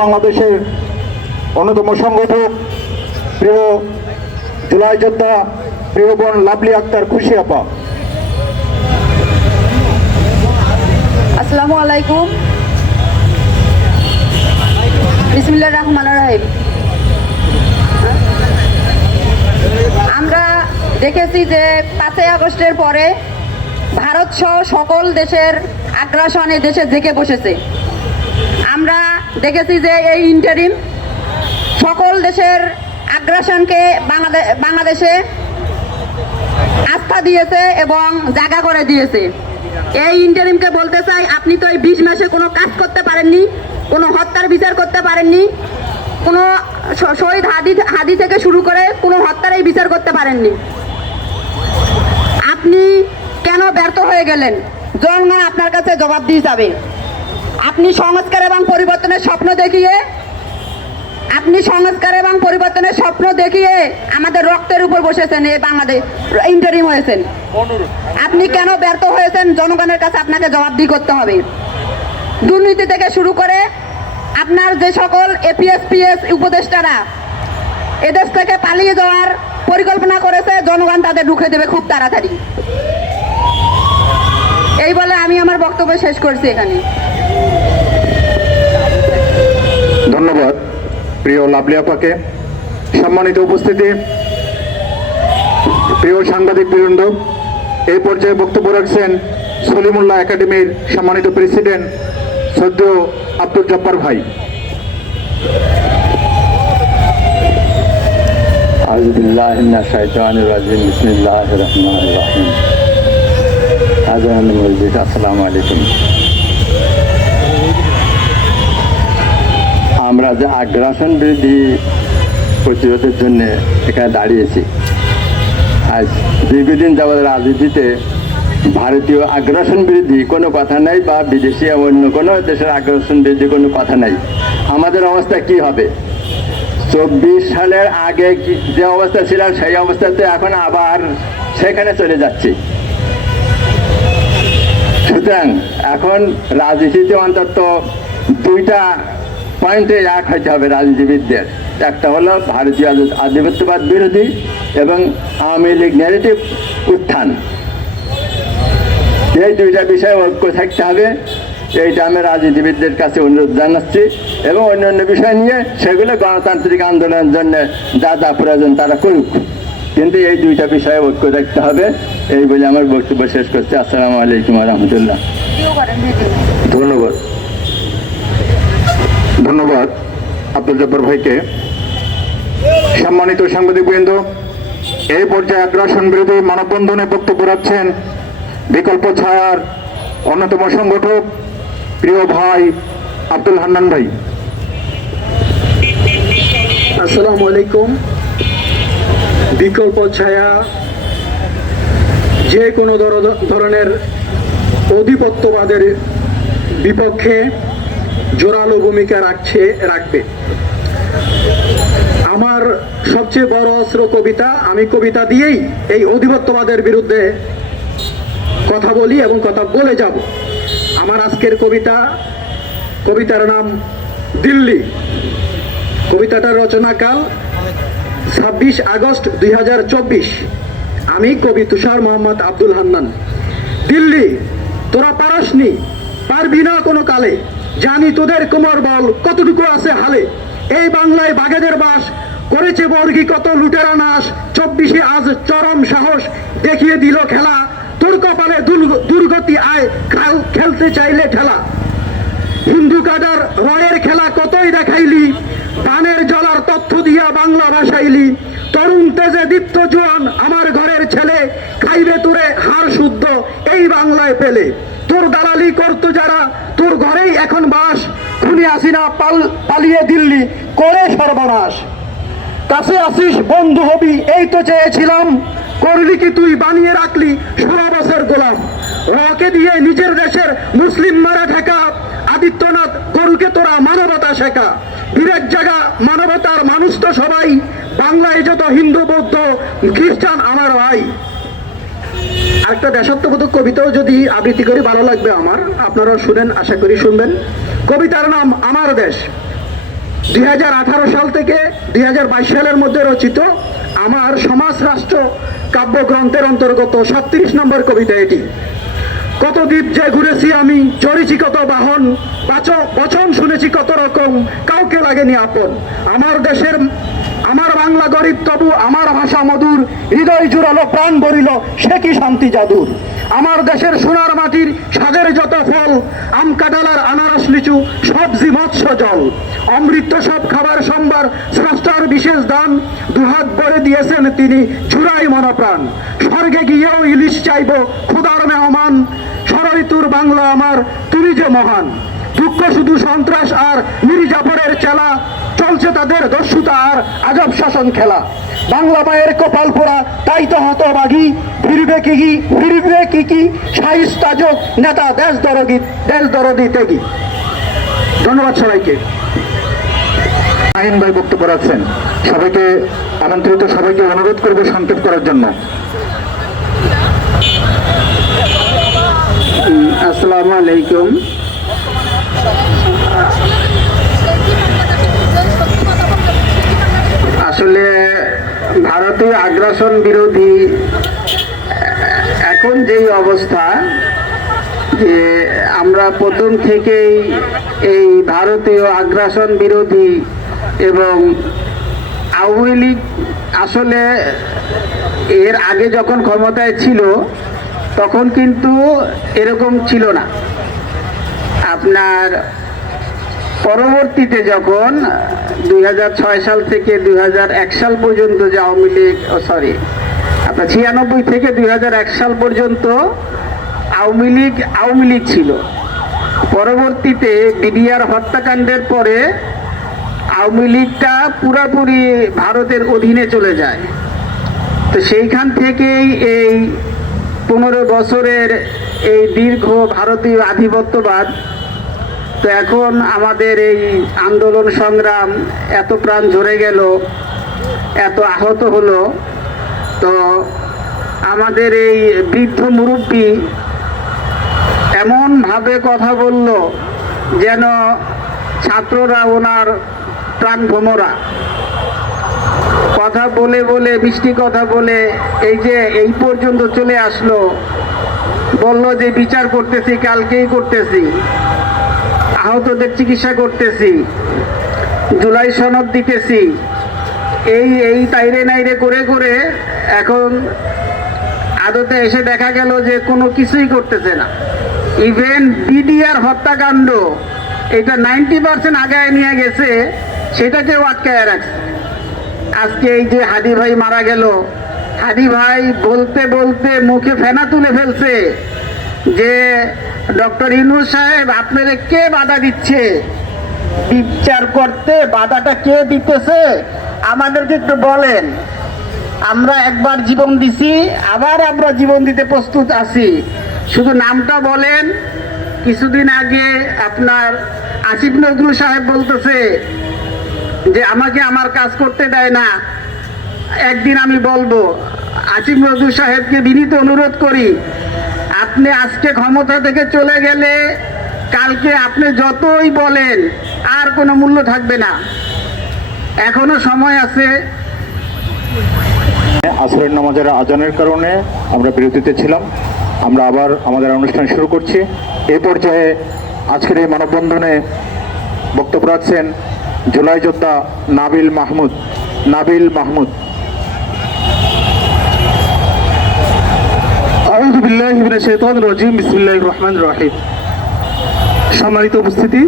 বাংলাদেশের অন্যতম সংগঠক প্রিয় জুলাই যোদ্ধা প্রিয় বোন লাভলি আক্তার খুশি আপা। আসসালামু আলাইকুম। বিসমিল্লাহির রহমানির রহিম। আমরা দেখেছি যে 5ই আগস্টের পরে ভারত সহ সকল দেশের আগ্রাসন এই দেশে জেঁকে বসেছে। আমরা দেখেছি যে এই ইন্টারিম সকল দেশের আগ্রাসনকে বাংলাদেশে আস্থা দিয়েছে এবং জায়গা করে দিয়েছে। এই ইন্টারিমকে বলতে চাই, আপনি তো এই 20 মাসে কোনো কাজ করতে পারেননি, কোনো হত্যার বিচার করতে পারেননি, কোনো শহীদ হাদি থেকে শুরু করে কোনো হত্যারই বিচার করতে পারেননি। আপনি কেন ব্যর্থ হয়ে গেলেন? জনগণ আপনার কাছে জবাব দিয়ে যাবে। আপনি সংস্কার এবং পরিবর্তনের স্বপ্ন দেখিয়ে আমাদের রক্তের উপর বসেছেন। এই বাংলাদেশ ইন্টারিম হয়েছেন, আপনি কেন ব্যর্থ হয়েছেন? জনগণের কাছে আপনাকে জবাবদিহি করতে হবে। দুর্নীতি থেকে শুরু করে আপনার যে সকল এপিএস উপদেষ্টারা এদেশ থেকে পালিয়ে যাওয়ার পরিকল্পনা করেছে, জনগণ তাদের রুখে দেবে খুব তাড়াতাড়ি। এই বলে আমি আমার বক্তব্য শেষ করছি এখানে। ধন্যবাদ প্রিয় লাভলি আপাকে। সম্মানিত উপস্থিতি, প্রিয় সাংবাদিক বৃন্দ, এই পর্যায়ে বক্তব্য রাখছেন সলিমুল্লাহ একাডেমির সম্মানিত প্রেসিডেন্ট শ্রদ্ধেয় আব্দুল জব্বার ভাই। আসসালামু আলাইকুম। আমরা যে আগ্রাসন বিরোধী প্রতিরোধের জন্য এখানে দাঁড়িয়েছি, আজ দীর্ঘদিন যাবৎ রাজনীতিতে ভারতীয় আগ্রাসন বিরোধী কোনো কথা নাই, বা বিদেশি অন্য কোনো দেশের আগ্রাসন বিরোধী কোনো কথা নাই। আমাদের অবস্থা কি হবে? 24 সালের আগে যে অবস্থা ছিল সেই অবস্থাতে এখন আবার সেখানে চলে যাচ্ছি। সুতরাং এখন রাজনীতিতে অন্তত 2টা পয়েন্টে এক হইতে হবে রাজনীতিবিদদের। একটা হলো ভারতীয় আধিপত্যবাদ বিরোধী এবং আওয়ামী লীগ ন্যারেটিভ উত্থান। এই 2টা বিষয়ে ঐক্য থাকতে হবে। এইটা আমি রাজনীতিবিদদের কাছে অনুরোধ জানাচ্ছি, এবং অন্যান্য বিষয় নিয়ে সেগুলো গণতান্ত্রিক আন্দোলনের জন্য যা যা প্রয়োজন তারা করুক, কিন্তু এই 2টা বিষয়ে ঐক্য থাকতে হবে। এই বলে আমার বক্তব্য শেষ করছি। আসসালামু আলাইকুম রহমতুল্লাহ। ধন্যবাদ আব্দুল জব্বার ভাইকে। সম্মানিত সাংবাদিকবৃন্দ, এই পর্যায়ে আগ্রাসন বিরোধী মানববন্ধনে বক্তব্য রাখছেন বিকল্প ছায়ার অন্যতম সংগঠক প্রিয় ভাই আব্দুল হান্নান ভাই। আসসালামু আলাইকুম। বিকল্প ছায়া যে কোনো ধরনের আধিপত্যবাদের বিপক্ষে জোরালো ভূমিকা রাখবে। আমার সবচেয়ে বড় অস্ত্র কবিতা। আমি কবিতা দিয়েই এই আধিপত্যবাদের বিরুদ্ধে কথা বলি এবং কথা বলে যাব। আমার আজকের কবিতার নাম দিল্লি। কবিতাটার রচনাকাল 26 আগস্ট 2024। আমি কবি তুষার মোহাম্মদ আব্দুল হান্নান। দিল্লি, তোরা পারসনি, পারবি না কোনো কালে, জানি তোদের কোমর বল কতটুকু আছে হালে। এই বাংলায় বাঘেদের বাস, করেছে বর্গী কত লুটেরা নাশ। 24 আজ চরম সাহস দেখিয়ে দিল খেলা, তোর কপালে দুর্গতি আয় খেলতে চাইলে ঠেলা। হিন্দু কাডার রয়ের খেলা কতই দেখাইলি, বানের জলার তথ্য দিয়া বাংলা ভাষাইলি। তরুণ তেজে দীপ্ত জোয়ান আমার ঘরের ছেলে, খাইবে তোরে হাড় শুদ্ধ এই বাংলায় পেলে। তোর দালালি করতো যারা তোর ঘরেই এখন বাস, খুনি হাসিনা পালিয়ে দিল্লি করে সর্বনাশ। কাছে আসিস বন্ধু হবি এই তো চেয়েছিলাম, করলি কি তুই বানিয়ে রাখলি 16 বছর গোলাম। রকে দিয়ে নিজের দেশের মুসলিম মারা ঠেকা, আদিত্যনাথ গরুকে তোরা মানবতা শেখা। বিরাট জায়গা মানবতার মানুষ তো সবাই, বাংলায় যত হিন্দু বৌদ্ধ খ্রিস্টান আমার ভাই। আরেকটা দেশাত্মবোধক কবিতাও যদি আবৃত্তি করি ভালো লাগবে আমার, আপনারা শুনেন, আশা করি শুনবেন। কবিতার নাম আমার দেশ। 2018 সাল থেকে 2022 সালের মধ্যে রচিত আমার সমাজ রাষ্ট্র কাব্যগ্রন্থের অন্তর্গত 37 নম্বর কবিতা এটি। কত দ্বীপ যে ঘুরেছি আমি, চড়েছি কত বাহন, বচন শুনেছি কত রকম, কাউকে লাগেনি আপন। আমার বাংলা গরিব তবু আমার ভাষা মধুর, হৃদয় জুড়ালো প্রাণ ভরিল সে কি শান্তি জাদুর। আমার দেশের সোনার মাটির সাজের যত ফল, আম কাঁঠাল আর আনারস লিচু সবজি মৎস্য জল, অমৃত সব খাবার সম্ভার স্রষ্টার বিশেষ দান, দুহাত ভরে দিয়েছেন তিনি চূড়াই মনপ্রাণ। স্বর্গে গিয়েও ইলিশ চাইব ক্ষুধার মেহমান, ষড়ঋতুর বাংলা আমার তুমি যে মহান। দুঃখ শুধু সন্ত্রাস আর মির্জাফরের চেলা, চলছে তাদের দস্যুতা আর আজব শাসন খেলা। বাংলা মায়ের কপাল পোড়া তাই তো হতবাগী, ফিরবে কি শাহিস্তাজক নেতা দেশ দরদি ত্যাগী। ধন্যবাদ সবাইকে। শাহিন ভাই বক্তব্য রাখছেন, সবাইকে আমন্ত্রিত সবাইকে অনুরোধ করবো সংক্ষেপ করার জন্য। আসসালামু আলাইকুম। আসলে ভারতীয় আগ্রাসন বিরোধী এখন যেই অবস্থা, যে আমরা প্রথম থেকেই এই ভারতীয় আগ্রাসন বিরোধী এবং আওয়ামী লীগ আসলে এর আগে যখন ক্ষমতায় ছিল তখন কিন্তু এরকম ছিল না। আপনার পরবর্তীতে যখন 2006 সাল থেকে 2001 সাল পর্যন্ত যে আওয়ামী লীগ আপনার 96 থেকে 2001 সাল পর্যন্ত আওয়ামী লীগ ছিল। পরবর্তীতে বিডিআর হত্যাকাণ্ডের পরে আওয়ামী লীগটা পুরোপুরি ভারতের অধীনে চলে যায়। তো সেইখান থেকেই এই 15 বছরের এই দীর্ঘ ভারতীয় আধিপত্যবাদ, তো এখন আমাদের এই আন্দোলন সংগ্রাম এত প্রাণ ঝরে গেল, এত আহত হলো, তো আমাদের এই বৃদ্ধ মুরব্বী এমনভাবে কথা বলল যেন ছাত্ররা ওনার প্রাণ ভোমরা। কথা বলে বলে মিষ্টি কথা বলে এই পর্যন্ত চলে আসলো। বলল যে বিচার করতেছি, কালকেই করতেছি, আহতদের চিকিৎসা করতেছি, জুলাই সনদ দিতেছি, এই তাইরে নাইরে করে করে এখন আদতে এসে দেখা গেল যে কোনো কিছুই করতেছে না। ইভেন বিডিআর হত্যাকাণ্ড এটা 90% আগায় নিয়ে গেছে, সেটাকেও আটকায় রাখছে। আজকে এই যে হাদি ভাই মারা গেল, হাদি ভাই বলতে বলতে মুখে ফেনা তুলে ফেলছে যে ডক্টর ইউনূস সাহেব আপনাদের কে বাধা দিচ্ছে বিচার করতে? বাধাটা কে দিতেছে আমাদেরকে একটু বলেন। আমরা একবার জীবন দিছি, আবার আমরা জীবন দিতে প্রস্তুত আছি, শুধু নামটা বলেন। কিছুদিন আগে আপনার আসিফ নজরুল সাহেব বলতেছে যে আমাকে আমার কাজ করতে দেয় না, একদিন আমি বলবো। আসিফ নজরুল সাহেবকে বিনীত অনুরোধ করি, আপনি আজকে ক্ষমতা থেকে চলে গেলে কালকে আপনি যতই বলেন আর কোনো মূল্য থাকবে না, এখনো সময় আছে। আসরের নামাজের আজানের কারণে আমরা বিরতিতে ছিলাম, আমরা আবার আমাদের অনুষ্ঠান শুরু করছি। এই পর্যায়ে আজকের এই মানববন্ধনে বক্তব্য রাখছেন জুলাই যোদ্ধা নাবিল মাহমুদ। আউযু বিল্লাহি মিনাশ শাইতানির রাজিম, বিসমিল্লাহির রহমানির রহিম। সম্মানিত উপস্থিতি,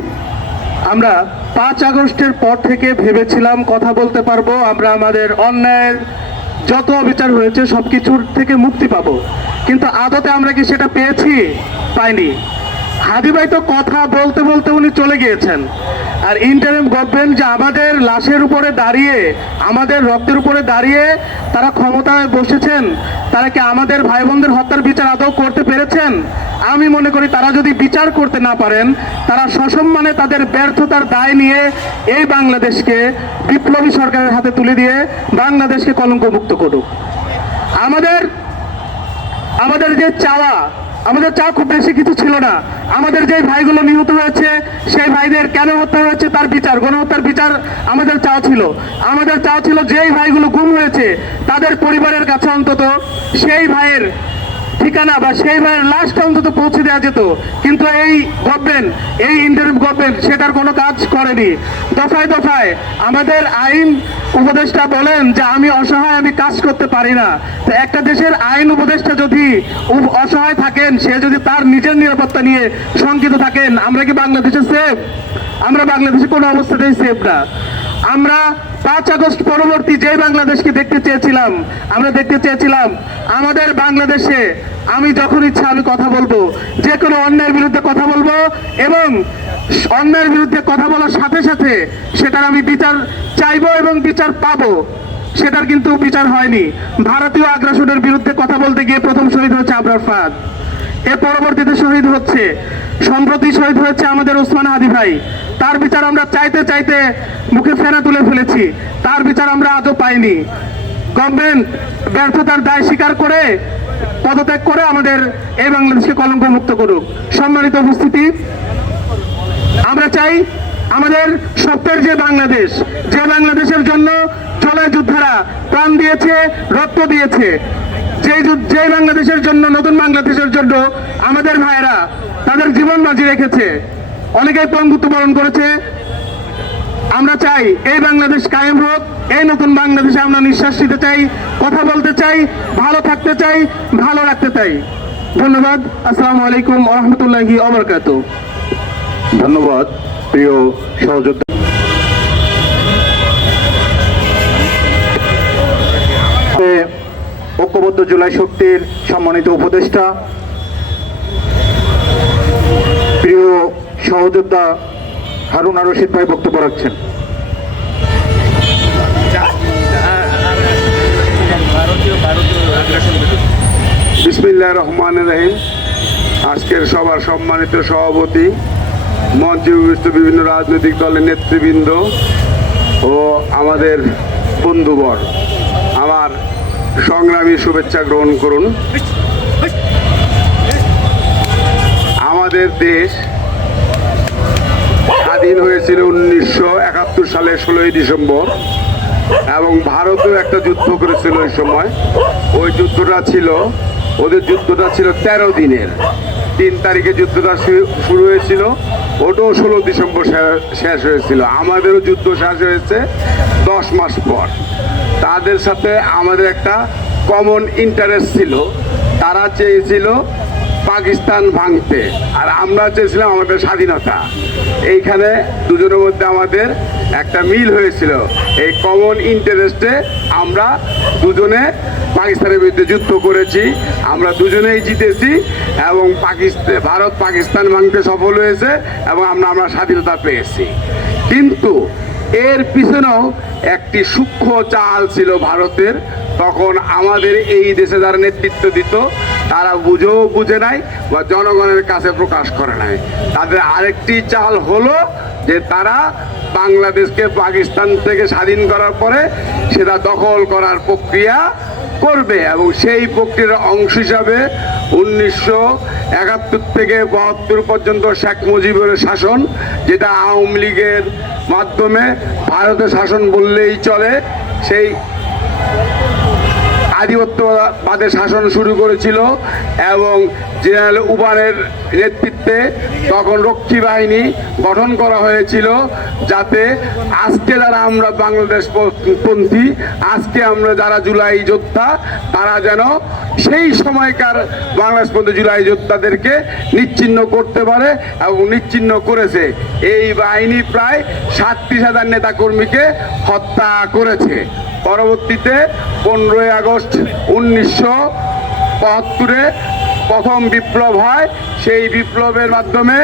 আমরা 5 আগস্টের পর থেকে ভেবেছিলাম কথা বলতে পারবো, আমরা আমাদের অন্যায়ের যত অবিচার হয়েছে সব কিছুর থেকে মুক্তি পাবো, কিন্তু আদতে আমরা কি সেটা পেয়েছি? পাইনি। হাদি ভাই তো কথা বলতে বলতে উনি চলে গিয়েছেন, আর ইন্টারিম গভর্নমেন্ট যে আমাদের লাশের উপরে দাঁড়িয়ে, আমাদের রক্তের উপরে দাঁড়িয়ে তারা ক্ষমতায় বসেছেন, তারা কি আমাদের ভাই বোনদের হত্যার বিচার আদৌ করতে পেরেছেন? আমি মনে করি তারা যদি বিচার করতে না পারেন, তারা সসম্মানে তাদের ব্যর্থতার দায় নিয়ে এই বাংলাদেশকে বিপ্লবী সরকারের হাতে তুলে দিয়ে বাংলাদেশকে কলঙ্কমুক্ত করুক। আমাদের যে চাওয়া আমাদের চাওয়া খুব বেশি কিছু ছিল না। আমাদের যে ভাইগুলো নিহত হয়েছে সেই ভাইদের কেন হত্যা হয়েছে তার বিচার, গণহত্যার বিচার আমাদের চাওয়া ছিল। আমাদের চাওয়া ছিল যেই ভাইগুলো গুম হয়েছে তাদের পরিবারের কাছে অন্তত সেই ভাইয়ের ঠিকানা বা সেই ভাইয়ের লাশটা অন্তত পৌঁছে দেওয়া যেত, কিন্তু এই গভর্নমেন্ট, এই ইন্টারিম গভর্নমেন্ট সেটার কোনো কাজ করেনি। দফায় দফায় আমাদের আইন উপদেষ্টা বলেন যে আমি অসহায়, আমি কাজ করতে পারি না। তো একটা দেশের আইন উপদেষ্টা যদি অসহায় থাকেন, সে যদি তার নিজের নিরাপত্তা নিয়ে শঙ্কিত থাকেন, আমরা কি বাংলাদেশে সেফ? আমরা বাংলাদেশে কোনো অবস্থাতেই সেফ না। আমরা 5 আগস্ট পরবর্তী যে বাংলাদেশকে দেখতে চেয়েছিলাম, আমরা দেখতে চেয়েছিলাম আমাদের বাংলাদেশে আমি যখন ইচ্ছা আমি কথা বলবো, যে কোনো অন্যায়ের বিরুদ্ধে কথা বলবো এবং অন্যায়ের বিরুদ্ধে কথা বলার সাথে সাথে সেটার আমি বিচার চাইবো এবং বিচার পাবো। সেটার কিন্তু বিচার হয়নি। ভারতীয় আগ্রাসনের বিরুদ্ধে কথা বলতে গিয়ে প্রথম শহীদ হচ্ছে আবরার ফাহাদ, এর পরবর্তীতে শহীদ হচ্ছে, সম্প্রতি শহীদ হয়েছে আমাদের ওসমান হাদি ভাই। তার বিচার আমরা চাইতে চাইতে মুখে ফেনা তুলে ফেলেছি, তার বিচার আমরা আজও পাইনি। গভর্নমেন্ট ব্যর্থতার দায় স্বীকার করে পদত্যাগ করে আমাদের এই বাংলাদেশকে কলঙ্ক মুক্ত করুক। সম্মানিত উপস্থিতি, আমরা চাই আমাদের স্বপ্নের যে বাংলাদেশ, যে বাংলাদেশের জন্য জুলাই যোদ্ধারা প্রাণ দিয়েছে, রক্ত দিয়েছে, যে বাংলাদেশের জন্য, নতুন বাংলাদেশের জন্য আমাদের ভাইয়েরা তাদের জীবন বাজি রেখেছে, অনেকেই পঙ্গুত্ব বরণ করেছে। আমরা চাই এই বাংলাদেশ কায়েম হোক, এই নতুন বাংলাদেশে আমরা নিঃশ্বাস নিতে চাই, কথা বলতে চাই, ভালো থাকতে চাই, ভালো রাখতে চাই। ধন্যবাদ। আসসালামু আলাইকুম ওয়া রাহমাতুল্লাহি ওয়া বারাকাতুহু। ধন্যবাদ প্রিয় সহযোদ্ধা। ঐক্যবদ্ধ জুলাই শক্তির সম্মানিত উপদেষ্টা, প্রিয় সহযোদ্ধা হারুন আর রশিদ ভাই বক্তব্য রাখছেন। বিসমিল্লাহির রহমানির রহিম। আজকের সভার সম্মানিত সভাপতি, মঞ্চে উপস্থিত বিভিন্ন রাজনৈতিক দলের নেতৃবৃন্দ ও আমাদের বন্ধুবর, আমার সংগ্রামী শুভেচ্ছা গ্রহণ করুন। আমাদের দেশ স্বাধীন হয়েছিল 1971 সালের 16ই ডিসেম্বর এবং ভারতও একটা যুদ্ধ করেছিল ওই সময়। ওই যুদ্ধটা ছিল, ওদের যুদ্ধটা ছিল 13 দিনের। 3 তারিখে যুদ্ধটা শুরু হয়েছিল, ওটাও 16 ডিসেম্বর শেষ হয়েছিল। আমাদেরও যুদ্ধ শেষ হয়েছে 10 মাস পর। তাদের সাথে আমাদের একটা কমন ইন্টারেস্ট ছিল, তারা চেয়েছিল পাকিস্তান ভাঙতে আর আমরা চেয়েছিলাম আমাদের স্বাধীনতা। এইখানে দুজনের মধ্যে আমাদের একটা মিল হয়েছিল। এই কমন ইন্টারেস্টে আমরা দুজনে পাকিস্তানের বিরুদ্ধে যুদ্ধ করেছি, আমরা দুজনেই জিতেছি এবং ভারত পাকিস্তান ভাঙতে সফল হয়েছে এবং আমরা স্বাধীনতা পেয়েছি। কিন্তু এর পিছনেও একটি সূক্ষ্ম চাল ছিল ভারতের। তখন আমাদের এই দেশে যারা নেতৃত্ব দিত তারা বুঝে নাই বা জনগণের কাছে প্রকাশ করে নাই। তাদের আরেকটি চাল হলো যে তারা বাংলাদেশকে পাকিস্তান থেকে স্বাধীন করার পরে সেটা দখল করার প্রক্রিয়া করবে এবং সেই প্রক্রিয়ার অংশ হিসাবে 1971 থেকে 72 পর্যন্ত শেখ মুজিবের শাসন, যেটা আওয়ামী লীগের মাধ্যমে ভারতের শাসন বললেই চলে, সেই আধিপত্যবাদের শাসন শুরু করেছিল এবং জেনারেল উবানের নেতৃত্বে তখন রক্ষী বাহিনী গঠন করা হয়েছিল, যাতে আজকে যারা আমরা বাংলাদেশ পন্থী, আজকে আমরা যারা জুলাই যোদ্ধা, তারা যেন সেই সময়কার বাংলাদেশপন্থী জুলাই যোদ্ধাদেরকে নিচ্ছিন্ন করতে পারে এবং নিচ্ছিন্ন করেছে। এই বাহিনী প্রায় 37,000 নেতাকর্মীকে হত্যা করেছে। পরবর্তীতে 15ই আগস্ট 1972-এ প্রথম বিপ্লব হয়। সেই বিপ্লবের মাধ্যমে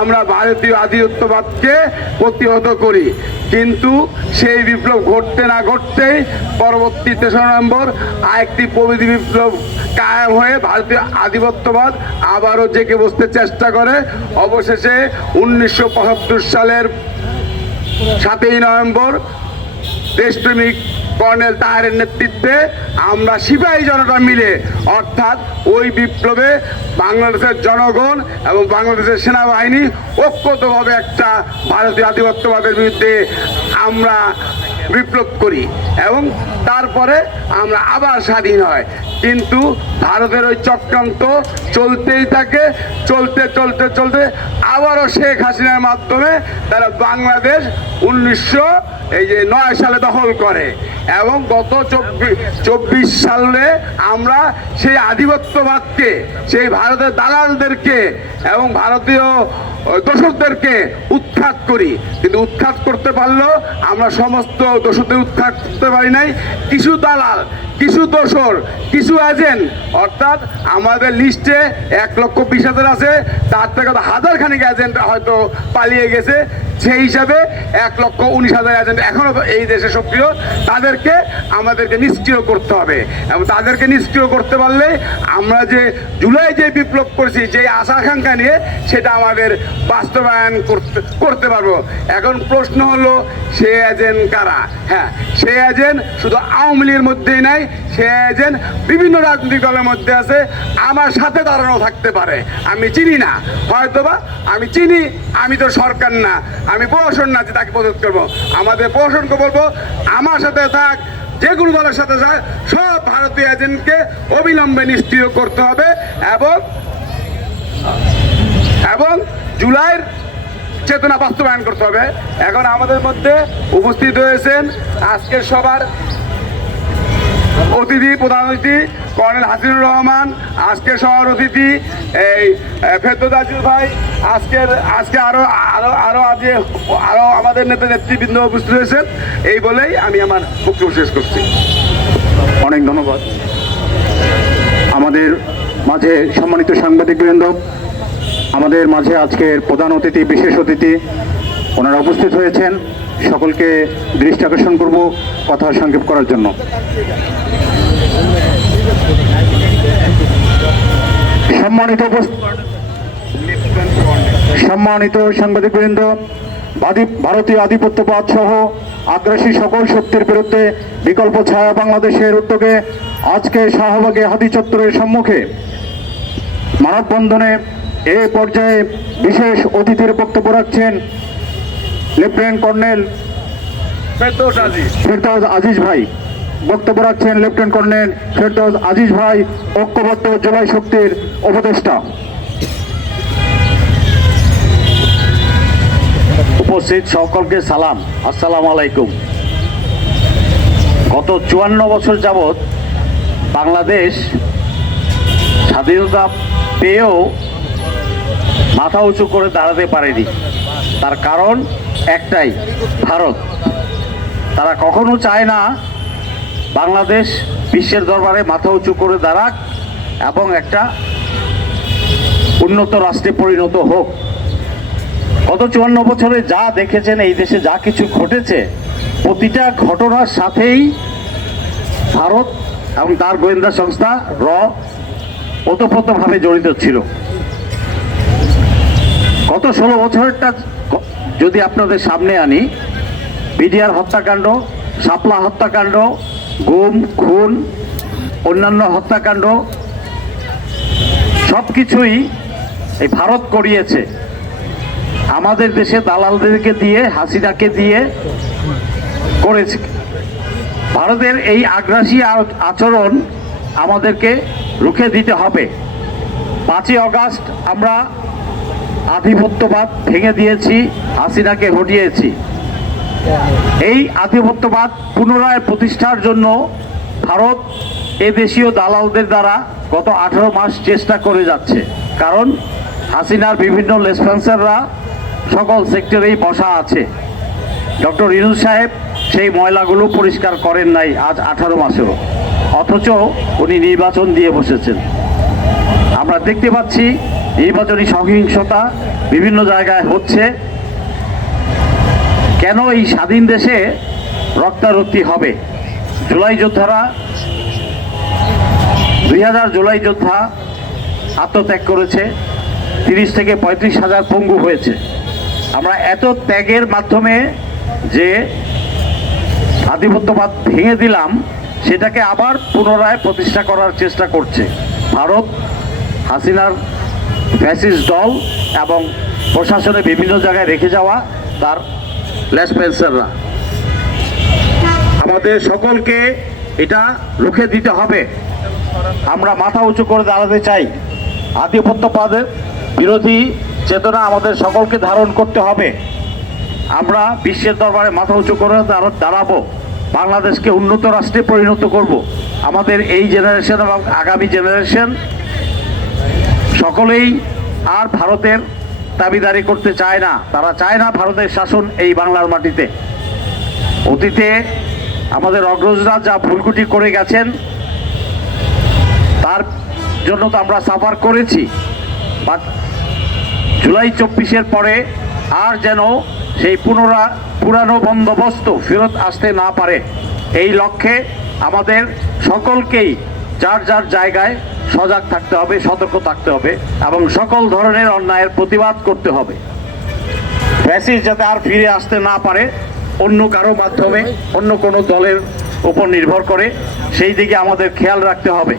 আমরা ভারতীয় আধিপত্যবাদকে প্রতিহত করি, কিন্তু সেই বিপ্লব ঘটতে না ঘটতেই পরবর্তী 3রা নভেম্বর আরেকটি প্রবৃদ্ধি বিপ্লব কায়েম হয়ে ভারতীয় আধিপত্যবাদ আবারও জেগে বসতে চেষ্টা করে। অবশেষে 1975 সালের 7ই নভেম্বর দেশপ্রেমিক কর্নেল তাহেরের নেতৃত্বে আমরা সিপাহী জনতা মিলে, অর্থাৎ ওই বিপ্লবে বাংলাদেশের জনগণ এবং বাংলাদেশের সেনাবাহিনী ঐক্যবদ্ধভাবে একটা ভারতীয় আধিপত্যবাদের বিরুদ্ধে আমরা বিপ্লব করি এবং তারপরে আমরা আবার স্বাধীন হয়। কিন্তু ভারতের ওই চক্রান্ত চলতেই থাকে, চলতে চলতে চলতে আবারও শেখ হাসিনার মাধ্যমে তারা বাংলাদেশ 1909 সালে দখল করে এবং গত 24 সালে আমরা সেই আধিপত্যবাদকে, সেই ভারতের দালালদেরকে এবং ভারতীয় দোসরদেরকে উৎখাত করি। কিন্তু উৎখাত করতে পারলেও আমরা সমস্ত দোসরদের উৎখাত করতে পারি নাই। কিছু দালাল, কিছু দোসর, কিছু এজেন্ট, অর্থাৎ আমাদের লিস্টে 1,20,000 আছে, তার থেকে হাজার খানিক এজেন্ট হয়তো পালিয়ে গেছে। সেই হিসাবে 1,19,000 এজেন্ট এখনো এই দেশে সক্রিয়। তাদেরকে আমাদেরকে নিষ্ক্রিয় করতে হবে এবং তাদেরকে নিষ্ক্রিয় করতে পারলে আমরা যে জুলাই যে বিপ্লব করেছি, যে আশা আকাঙ্ক্ষা নিয়ে, সেটা আমাদের বাস্তবায়ন করতে পারবো। এখন প্রশ্ন হলো সে এজেন্ট কারা? হ্যাঁ, সে এজেন্ট শুধু আওয়ামী লীগের মধ্যেই নাই, সে এজেন্ট বিভিন্ন রাজনৈতিক দলের মধ্যে আছে। আমার সাথে দাঁড়ানো থাকতে পারে, আমি চিনি না, হয়তোবা আমি চিনি, আমি তো সরকার না, আমি প্রশাসন না যে তাকে প্রতিরোধ করবো। আমাদের প্রশাসনকে বলবো আমার সাথে থাক, যে কোনো দলের সাথে থাক, সব ভারতীয় এজেন্টকে অবিলম্বে নিষ্ক্রিয় করতে হবে এবং জুলাইয়ের চেতনা বাস্তবায়ন করতে হবে। এখন আমাদের মধ্যে উপস্থিত হয়েছেন আজকের সবার অতিথি, প্রধান অতিথি কর্নেল হাসিনুর রহমান, আজকের সভার অতিথি এই ফেরদৌস আজিজ ভাই, আজকে আরো আমাদের নেতৃবৃন্দ উপস্থিত হয়েছেন। এই বলেই আমি আমার বক্তব্য শেষ করছি। অনেক ধন্যবাদ। আমাদের মাঝে সম্মানিত সাংবাদিকবৃন্দ, আমাদের মাঝে আজকের প্রধান অতিথি, বিশেষ অতিথি ওনারা উপস্থিত হয়েছেন। সকলকে দৃষ্টি আকর্ষণ করব কথা সংক্ষেপ করার জন্য। সম্মানিত সাংবাদিকবৃন্দ, ভারতীয় আধিপত্যবাদ সহ আগ্রাসী সকল শক্তির বিরুদ্ধে বিকল্প ছায়া বাংলাদেশের উদ্যোগে আজকে শাহবাগে হাদি চত্বরের সম্মুখে মানববন্ধনে এ পর্যায়ে বিশেষ অতিথির বক্তব্য রাখছেন লেফটেন্যান্ট কর্নেল ফেরদৌস আজিজ ভাই। বক্তব্য রাখছেন লেফটেন্যান্ট কর্নেল ফেরদৌস আজিজ ভাই, ঐক্যবদ্ধ জুলাই শক্তির উপদেষ্টা। উপস্থিত সকলকে সালাম, আসসালামু আলাইকুম। গত 54 বছর যাবৎ বাংলাদেশ স্বাধীনতা পেয়েও মাথা উঁচু করে দাঁড়াতে পারেনি। তার কারণ একটাই, ভারত। তারা কখনো চায় না বাংলাদেশ বিশ্বের দরবারে মাথা উঁচু করে দাঁড়াক এবং একটা উন্নত রাষ্ট্রে পরিণত হোক। গত 54 বছরে যা দেখেছেন, এই দেশে যা কিছু ঘটেছে, প্রতিটা ঘটনার সাথেই ভারত এবং তার গোয়েন্দা সংস্থা ওতপ্রোতভাবে জড়িত ছিল। গত 16 বছরটা যদি আপনাদের সামনে আনি, বিডিআর হত্যাকাণ্ড, শাপলা হত্যাকাণ্ড, গুম, খুন, অন্যান্য হত্যাকাণ্ড, সব কিছুই এই ভারত করিয়েছে। আমাদের দেশে দালালদেরকে দিয়ে, হাসিনাকে দিয়ে করেছে। ভারতের এই আগ্রাসী আচরণ আমাদেরকে রুখে দিতে হবে। 5ই আগস্ট আমরা আধিপত্যবাদ ভেঙে দিয়েছি, হাসিনাকে হটিয়েছি। এই আধিপত্যবাদ পুনরায় প্রতিষ্ঠার জন্য ভারত এদেশীয় দালালদের দ্বারা গত 18 মাস চেষ্টা করে যাচ্ছে। কারণ হাসিনার বিভিন্ন লেসপেন্সাররা সকল সেক্টরেই বসা আছে। ডক্টর ইউনূস সাহেব সেই ময়লাগুলো পরিষ্কার করেন নাই আজ 18 মাসেও, অথচ উনি নির্বাচন দিয়ে বসেছেন। আমরা দেখতে পাচ্ছি নির্বাচনী সহিংসতা বিভিন্ন জায়গায় হচ্ছে। কেন এই স্বাধীন দেশে রক্তারক্তি হবে? জুলাই যোদ্ধারা, 2000 জুলাই যোদ্ধা আত্মত্যাগ করেছে, 30 থেকে 35 হাজার পঙ্গু হয়েছে। আমরা এত ত্যাগের মাধ্যমে যে আধিপত্যবাদ ভেঙে দিলাম, সেটাকে আবার পুনরায় প্রতিষ্ঠা করার চেষ্টা করছে ভারত, হাসিনার ফ্যাসিস্ট দল এবং প্রশাসনে বিভিন্ন জায়গায় রেখে যাওয়া তার লেসপেন্সাররা। আমাদের সকলকে এটা রুখে দিতে হবে। আমরা মাথা উঁচু করে দাঁড়াতে চাই। আধিপত্যবাদের বিরোধী চেতনা আমাদের সকলকে ধারণ করতে হবে। আমরা বিশ্বের দরবারে মাথা উঁচু করে দাঁড়াবো, বাংলাদেশকে উন্নত রাষ্ট্রে পরিণত করব। আমাদের এই জেনারেশন এবং আগামী জেনারেশন সকলেই আর ভারতের দাবিদারি করতে চায় না। তারা চায় না ভারতের শাসন এই বাংলার মাটিতে। অতীতে আমাদের অগ্রজরা যা ভুলকুটি করে গেছেন তার জন্য তো আমরা সাফার করেছি, বাট জুলাই 24-এর পরে আর যেন সেই পুরানো বন্দোবস্ত ফেরত আসতে না পারে, এই লক্ষ্যে আমাদের সকলকেই যার যার জায়গায় সজাগ থাকতে হবে, সতর্ক থাকতে হবে এবং সকল ধরনের অন্যায়ের প্রতিবাদ করতে হবে। ফ্যাসিস্ট যাতে আর ফিরে আসতে না পারে অন্য কারো মাধ্যমে, অন্য কোনো দলের উপর নির্ভর করে, সেই দিকে আমাদের খেয়াল রাখতে হবে।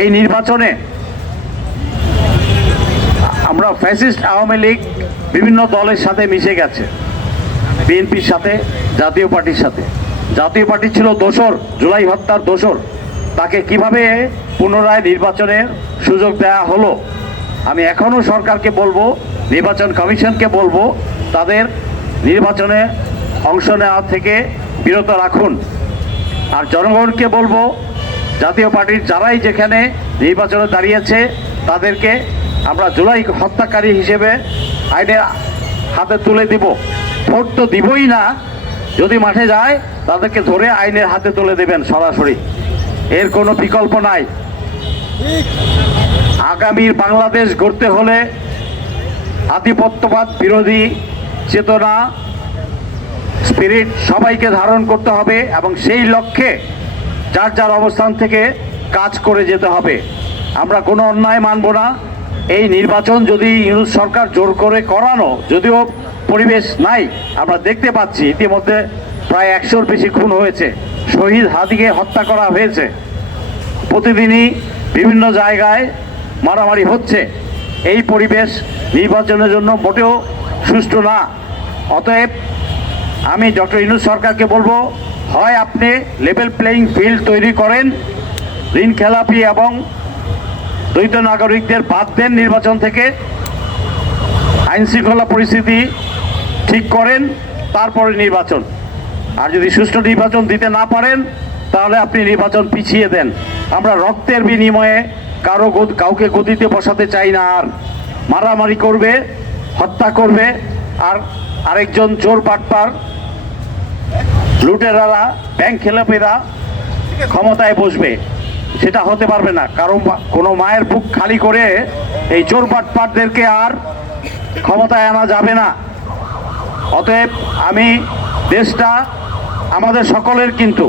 এই নির্বাচনে আমরা ফ্যাসিস্ট আওয়ামী লীগ বিভিন্ন দলের সাথে মিশে গেছে, বিএনপির সাথে, জাতীয় পার্টির সাথে। জাতীয় পার্টি ছিল দোসর, জুলাই হত্যার দোসর। তাকে কিভাবে পুনরায় নির্বাচনের সুযোগ দেওয়া হলো? আমি এখনও সরকারকে বলবো, নির্বাচন কমিশনকে বলবো, তাদের নির্বাচনে অংশ নেওয়া থেকে বিরত রাখুন। আর জনগণকে বলবো, জাতীয় পার্টির যারাই যেখানে নির্বাচনে দাঁড়িয়েছে তাদেরকে আমরা জুলাই হত্যাকারী হিসেবে আইনের হাতে তুলে দিব। ভোট তো দিবই না, যদি মাঠে যায় তাদেরকে ধরে আইনের হাতে তুলে দেবেন সরাসরি, এর কোনো বিকল্প নাই। আগামীর বাংলাদেশ গড়তে হলে আধিপত্যবাদ বিরোধী চেতনা, স্পিরিট সবাইকে ধারণ করতে হবে এবং সেই লক্ষ্যে যার যার অবস্থান থেকে কাজ করে যেতে হবে। আমরা কোনো অন্যায় মানব না। এই নির্বাচন যদি ইউনুস সরকার জোর করে করানো, যদিও পরিবেশ নাই, আমরা দেখতে পাচ্ছি ইতিমধ্যে প্রায় 100-র বেশি খুন হয়েছে, শহীদ হাদিকে হত্যা করা হয়েছে, প্রতিদিনই বিভিন্ন জায়গায় মারামারি হচ্ছে। এই পরিবেশ নির্বাচনের জন্য মোটেও সুষ্ঠু না। অতএব আমি ডক্টর ইউনুস সরকারকে বলবো, হয় আপনি লেভেল প্লেয়িং ফিল্ড তৈরি করেন, ঋণ খেলাপি এবং দ্বৈত নাগরিকদের বাদ দেন নির্বাচন থেকে, আইন শৃঙ্খলা পরিস্থিতি ঠিক করেন, তারপরে নির্বাচন। আর যদি সুষ্ঠু নির্বাচন দিতে না পারেন তাহলে আপনি নির্বাচন পিছিয়ে দেন। আমরা রক্তের বিনিময়ে কাউকে গদিতে বসাতে চাই না। আর মারামারি করবে, হত্যা করবে, আর আরেকজন চোর বাটপার লুটেরারা, ব্যাংক খেলাপিরা ক্ষমতায় বসবে, সেটা হতে পারবে না। কারণ কোনো মায়ের বুক খালি করে এই চোর বাটপারদেরকে আর ক্ষমতায় আনা যাবে না। অতএব আমি, দেশটা আমাদের সকলের, কিন্তু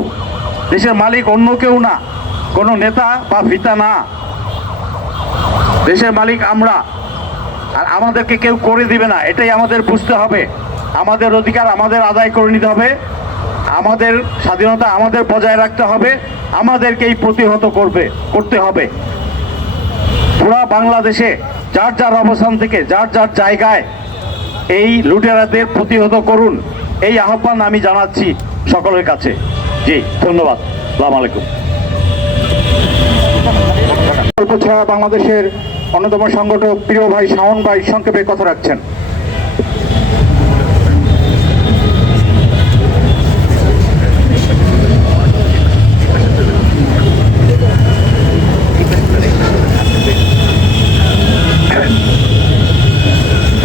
দেশের মালিক অন্য কেউ না, কোনো নেতা বা ফিতা না। দেশের মালিক আমরা, আর আমাদেরকে কেউ করে দিবে না, এটাই আমাদের বুঝতে হবে। আমাদের অধিকার আমাদের আদায় করে নিতে হবে, আমাদের স্বাধীনতা আমাদের বজায় রাখতে হবে, আমাদেরকেই প্রতিহত করতে হবে। পুরা বাংলাদেশে যার যার অবস্থান থেকে যার যার জায়গায় এই লুটেরাদের প্রতিহত করুন, এই আহ্বান আমি জানাচ্ছি সকলের কাছে। জি, ধন্যবাদ। আসসালামু আলাইকুম। ছাড়া বাংলাদেশের অন্যতম সংগঠক প্রিয় ভাই শাওন ভাই সংক্ষেপে কথা রাখছেন।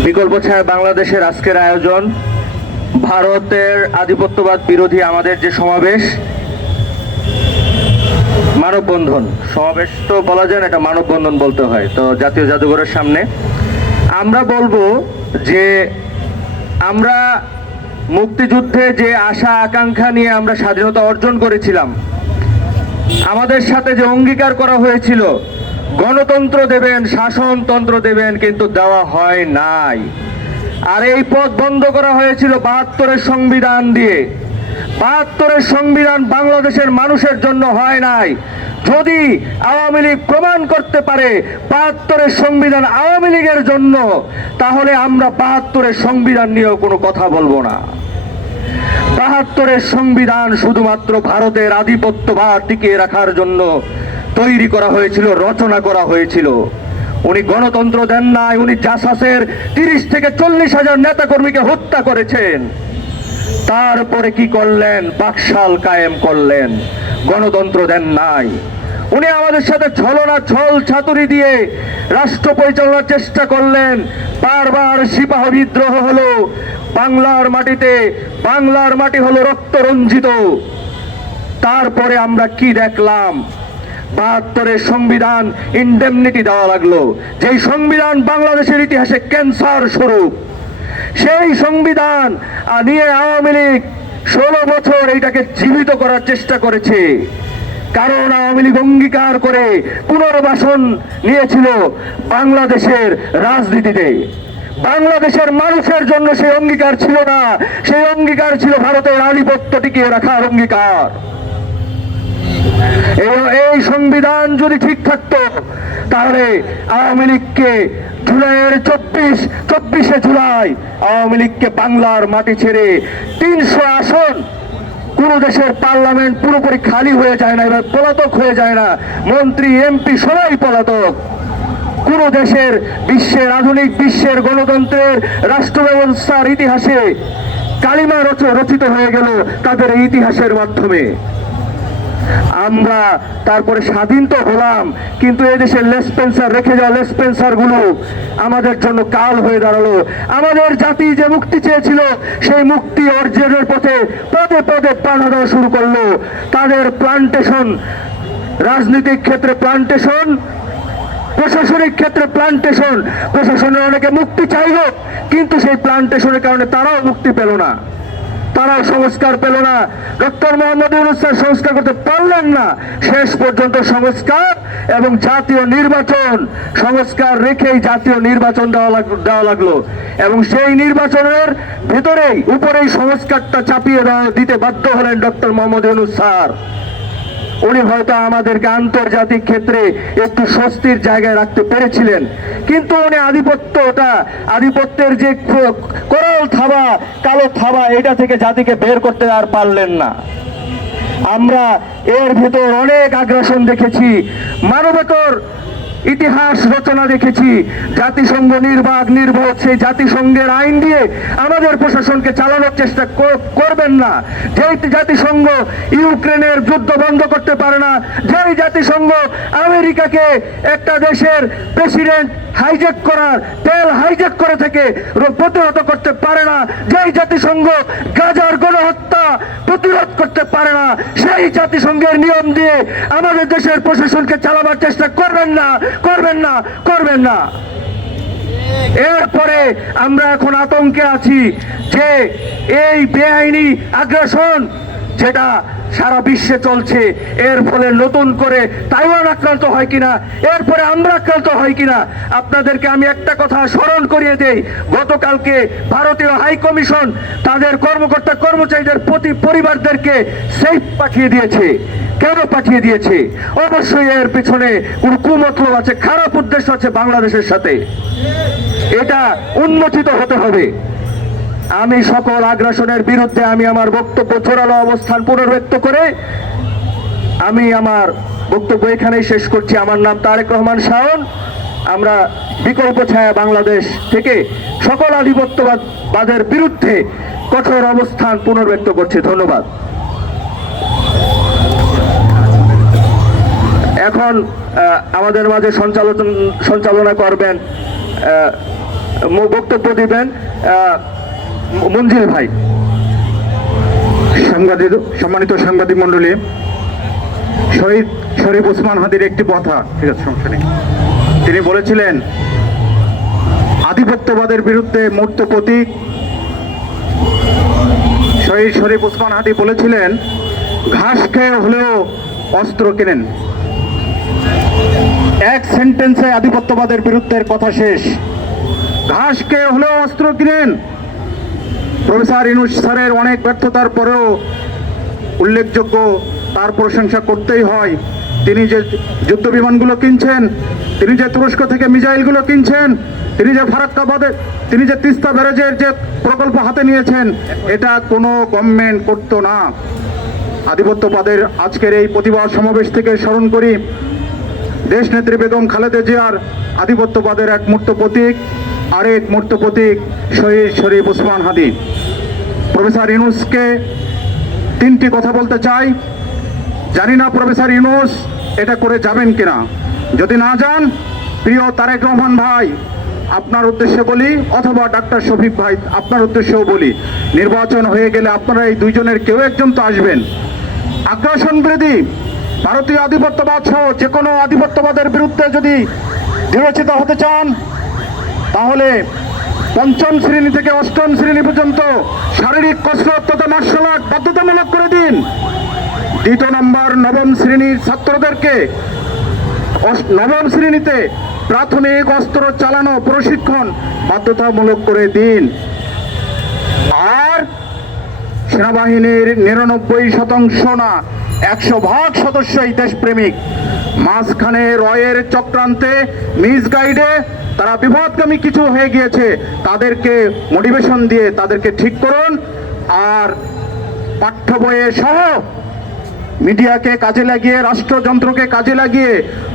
বিকল্প ছায়া বাংলাদেশের আজকের আয়োজন, ভারতের আধিপত্যবাদ বিরোধী আমাদের যে সমাবেশ, মানববন্ধন সমাবেশ তো বলা যায় না, এটা মানববন্ধন বলতে হয়। তো জাতীয় জাদুঘরের সামনে আমরা বলবো যে আমরা মুক্তিযুদ্ধে যে আশা আকাঙ্ক্ষা নিয়ে আমরা স্বাধীনতা অর্জন করেছিলাম, আমাদের সাথে যে অঙ্গীকার করা হয়েছিল গণতন্ত্র দেবেন, শাসনতন্ত্র দেবেন, কিন্তু দেওয়া হয় নাই। আর এই পথ বন্ধ করা হয়েছিল ৭২-এর সংবিধান দিয়ে। ৭২-এর সংবিধান বাংলাদেশের মানুষের জন্য হয় নাই। যদি আওয়ামী লীগ প্রমাণ করতে পারে ৭২-এর সংবিধান আওয়ামী লীগের জন্য, তাহলে আমরা ৭২-এর সংবিধান নিয়েও কোনো কথা বলবো না। ৭২-এর সংবিধান শুধুমাত্র ভারতের আধিপত্যবাদ টিকিয়ে রাখার জন্য তৈরি করা হয়েছিল, রচনা করা হয়েছিল। উনি গণতন্ত্র দেন নাই, উনি জাসাসের 30 থেকে 40 হাজার নেতাকর্মীকে হত্যা করেছেন। তারপরে কি করলেন? বাকশাল কায়েম করলেন, গণতন্ত্র দেন নাই। উনি আমাদের সাথে ছলনা ছল ছাতুরি দিয়ে রাষ্ট্র পরিচালনার চেষ্টা করলেন। বারবার সিপাহ বিদ্রোহ হলো বাংলার মাটিতে, বাংলার মাটি হলো রক্ত রঞ্জিত। তারপরে আমরা কি দেখলাম? ৭২-এর সংবিধান ইনডেমনিটি দেওয়া লাগলো, যেই সংবিধান বাংলাদেশের ইতিহাসে ক্যান্সার স্বরূপ। সেই সংবিধান নিয়ে আওয়ামী লীগ 16 বছর এইটাকে জীবিত করার চেষ্টা করেছে। কারণ আওয়ামী লীগ অঙ্গীকার করে পুনর্বাসন নিয়েছিল বাংলাদেশের রাজনীতিতে। বাংলাদেশের মানুষের জন্য সেই অঙ্গীকার ছিল না, সেই অঙ্গীকার ছিল ভারতের আধিপত্য টিকিয়ে রাখার অঙ্গীকার। এই সংবিধান যদি ঠিক থাকতো, তাহলে আওয়ামী লীগকে জুলাইয়ের 24শে জুলাই আওয়ামী লীগকে বাংলার মাটি ছেড়ে 300 আসন, কোন দেশের পার্লামেন্ট পুরোপুরি খালি হয়ে যায় না, এবার পলাতক হয়ে যায় না, মন্ত্রী এমপি সবাই পলাতক। কোন দেশের বিশ্বের আধুনিক বিশ্বের গণতন্ত্রের রাষ্ট্র ব্যবস্থার ইতিহাসে কালিমা রচিত হয়ে গেল তাদের এই ইতিহাসের মাধ্যমে। আমরা তারপরে স্বাধীন তো হলাম, কিন্তু এদেশের লেসপেন্সার রেখে যাওয়া লেসপেন্সার গুলো আমাদের জন্য কাল হয়ে দাঁড়ালো। আমাদের জাতি যে মুক্তি চেয়েছিল, সেই মুক্তি অর্জনের পথে পদে পদে বাধা দেওয়া শুরু করলো। তাদের প্লান্টেশন, রাজনৈতিক ক্ষেত্রে প্লান্টেশন, প্রশাসনিক ক্ষেত্রে প্লান্টেশন। প্রশাসনের অনেকে মুক্তি চাইল, কিন্তু সেই প্লান্টেশনের কারণে তারাও মুক্তি পেল না, তারাও সংস্কার পেল না। ডক্টর মোহাম্মদ ইউনূস স্যার সংস্কার করতে পারলেন না। শেষ পর্যন্ত সংস্কার এবং জাতীয় নির্বাচন, সংস্কার রেখেই জাতীয় নির্বাচন দেওয়া লাগলো। এবং সেই নির্বাচনের ভেতরেই উপরেই সংস্কারটা চাপিয়ে দিতে বাধ্য হলেন ডক্টর মোহাম্মদ ইউনূস স্যার। উনি হয়তো আমাদেরকে আন্তর্জাতিক ক্ষেত্রে একটু স্বস্তির জায়গায় রাখতে পেরেছিলেন, কিন্তু উনি আধিপত্যের যে কোরাল থাবা, কালো থাবা, এটা থেকে জাতিকে বের করতে আর পারলেন না। আমরা এর ভেতর অনেক আগ্রাসন দেখেছি, মানবতার ইতিহাস রচনা দেখেছি। জাতিসংঘ নির্ভর সেই জাতিসংঘের আইন দিয়ে আমাদের প্রশাসনকে চালানোর চেষ্টা করবেন না। যেই জাতিসংঘ ইউক্রেনের যুদ্ধ বন্ধ করতে পারে না, যেই জাতিসংঘ আমেরিকাকে একটা দেশের প্রেসিডেন্ট হাইজ্যাক করার, তেল হাইজ্যাক করে থেকে প্রতিহত করতে পারে না, যেই জাতিসংঘ গাজার গণহত্যা প্রতিরোধ করতে পারে না, সেই জাতিসংঘের নিয়ম দিয়ে আমাদের দেশের প্রশাসনকে চালাবার চেষ্টা করবেন না, করবেন না, করবেন না। এরপরে আমরা এখন আতঙ্কে আছি যে এই বেআইনি আগ্রাসন যেটা সারা বিশ্বে চলছে, এর ফলে নতুন করে তাইওয়ান আক্রান্ত হয় কিনা, এরপরে আমরা আক্রান্ত হয় কিনা। আপনাদেরকে আমি একটা কথা স্মরণ করিয়ে দেই, গতকালকে ভারতীয় হাই কমিশন তাদের কর্মকর্তা কর্মচারীদের পরিবারদেরকে সেফ পাঠিয়ে দিয়েছে। কেন পাঠিয়ে দিয়েছে? অবশ্যই এর পিছনে কোন কুমতলব আছে, খারাপ উদ্দেশ্য আছে বাংলাদেশের সাথে। এটা উন্মোচিত হতে হবে। আমি সকল আগ্রাসনের বিরুদ্ধে আমি আমার বক্তব্য জোরালো অবস্থান পুনর্ব্যক্ত করে আমি আমার বক্তব্য এখানেই শেষ করছি। আমার নাম তারেক রহমান শাওন। আমরা বিকল্প ছায়া বাংলাদেশ থেকে সকল আধিপত্যবাদের বিরুদ্ধে কঠোর অবস্থান পুনর্ব্যক্ত করছি। ধন্যবাদ। এখন আমাদের মাঝে সঞ্চালনা করবেন, বক্তব্য দিবেন মঞ্জিল ভাই। সম্মানিত সাংবাদিক মন্ডলী, শহীদ শরীফ ওসমান হাদির একটি কথা, ঠিক আছে, সমস্যা নেই। তিনি বলেছিলেন, আধিপত্যবাদের বিরুদ্ধে মূর্ত প্রতীক। শহীদ শরীফ ওসমান হাদি বলেছিলেন, ঘাস খেয়ে হলেও অস্ত্র কেনেন। এক সেন্টেন্সে আধিপত্যবাদের বিরুদ্ধে কথা শেষ। ঘাস খেয়ে হলেও অস্ত্র কিনেন। প্রফেসর ইউনূস স্যারের অনেক ব্যর্থতার পরেও উল্লেখযোগ্য, তার প্রশংসা করতেই হয়। তিনি যে যুদ্ধ বিমানগুলো কিনছেন, তিনি যে তুরস্ক থেকে মিসাইলগুলো কিনছেন, তিনি যে ফারাক্কা বাঁধে, তিনি যে তিস্তা ব্যারেজের যে প্রকল্প হাতে নিয়েছেন, এটা কোনো গভর্নমেন্ট করতো না। আধিপত্যবাদের আজকের এই প্রতিবাদ সমাবেশ থেকে স্মরণ করি দেশনেত্রী বেগম খালেদা জিয়ার আধিপত্যবাদের এক মূর্ত প্রতীক, আরেক মূর্ত প্রতীক শহীদ শরীফ ওসমান হাদি। প্রফেসর ইউনূসকে তিনটি কথা বলতে চাই। জানি না প্রফেসর ইউনূস এটা করে যাবেন কিনা। যদি না যান, প্রিয় তারেক রহমান ভাই আপনার উদ্দেশ্যে বলি, অথবা ডাক্তার শফিক ভাই আপনার উদ্দেশ্যেও বলি, নির্বাচন হয়ে গেলে আপনারা এই দুইজনের কেউ একজন তো আসবেন। আগ্রাসন বিরোধী ভারতীয় আধিপত্যবাদ সহ যে কোনো আধিপত্যবাদের বিরুদ্ধে যদি দৃঢ়চিত হতে চান, তাহলে পঞ্চম শ্রেণী থেকে অষ্টম শ্রেণী পর্যন্ত শারীরিক কসরত তথা মার্শাল আর্ট বাধ্যতামূলক করে দিন। দ্বিতীয় নম্বর, নবম শ্রেণীর ছাত্রদেরকে নবম শ্রেণীতে প্রাথমিক অস্ত্র চালানো প্রশিক্ষণ বাধ্যতামূলক করে দিন। আর সেনাবাহিনীর 99% না 100% সদস্যই দেশপ্রেমিক। মাঝখানে রয়ের চক্রান্তে মিসগাইডে তারা বিপদগামী কিছু হয়ে গিয়েছে, তাদেরকে মোটিভেশন দিয়ে তাদেরকে ঠিক করুন। আর পাঠ্য বইয়ে সহ মিডিয়াকে কাজে লাগিয়ে, রাষ্ট্রযন্ত্রকে কাজে লাগিয়ে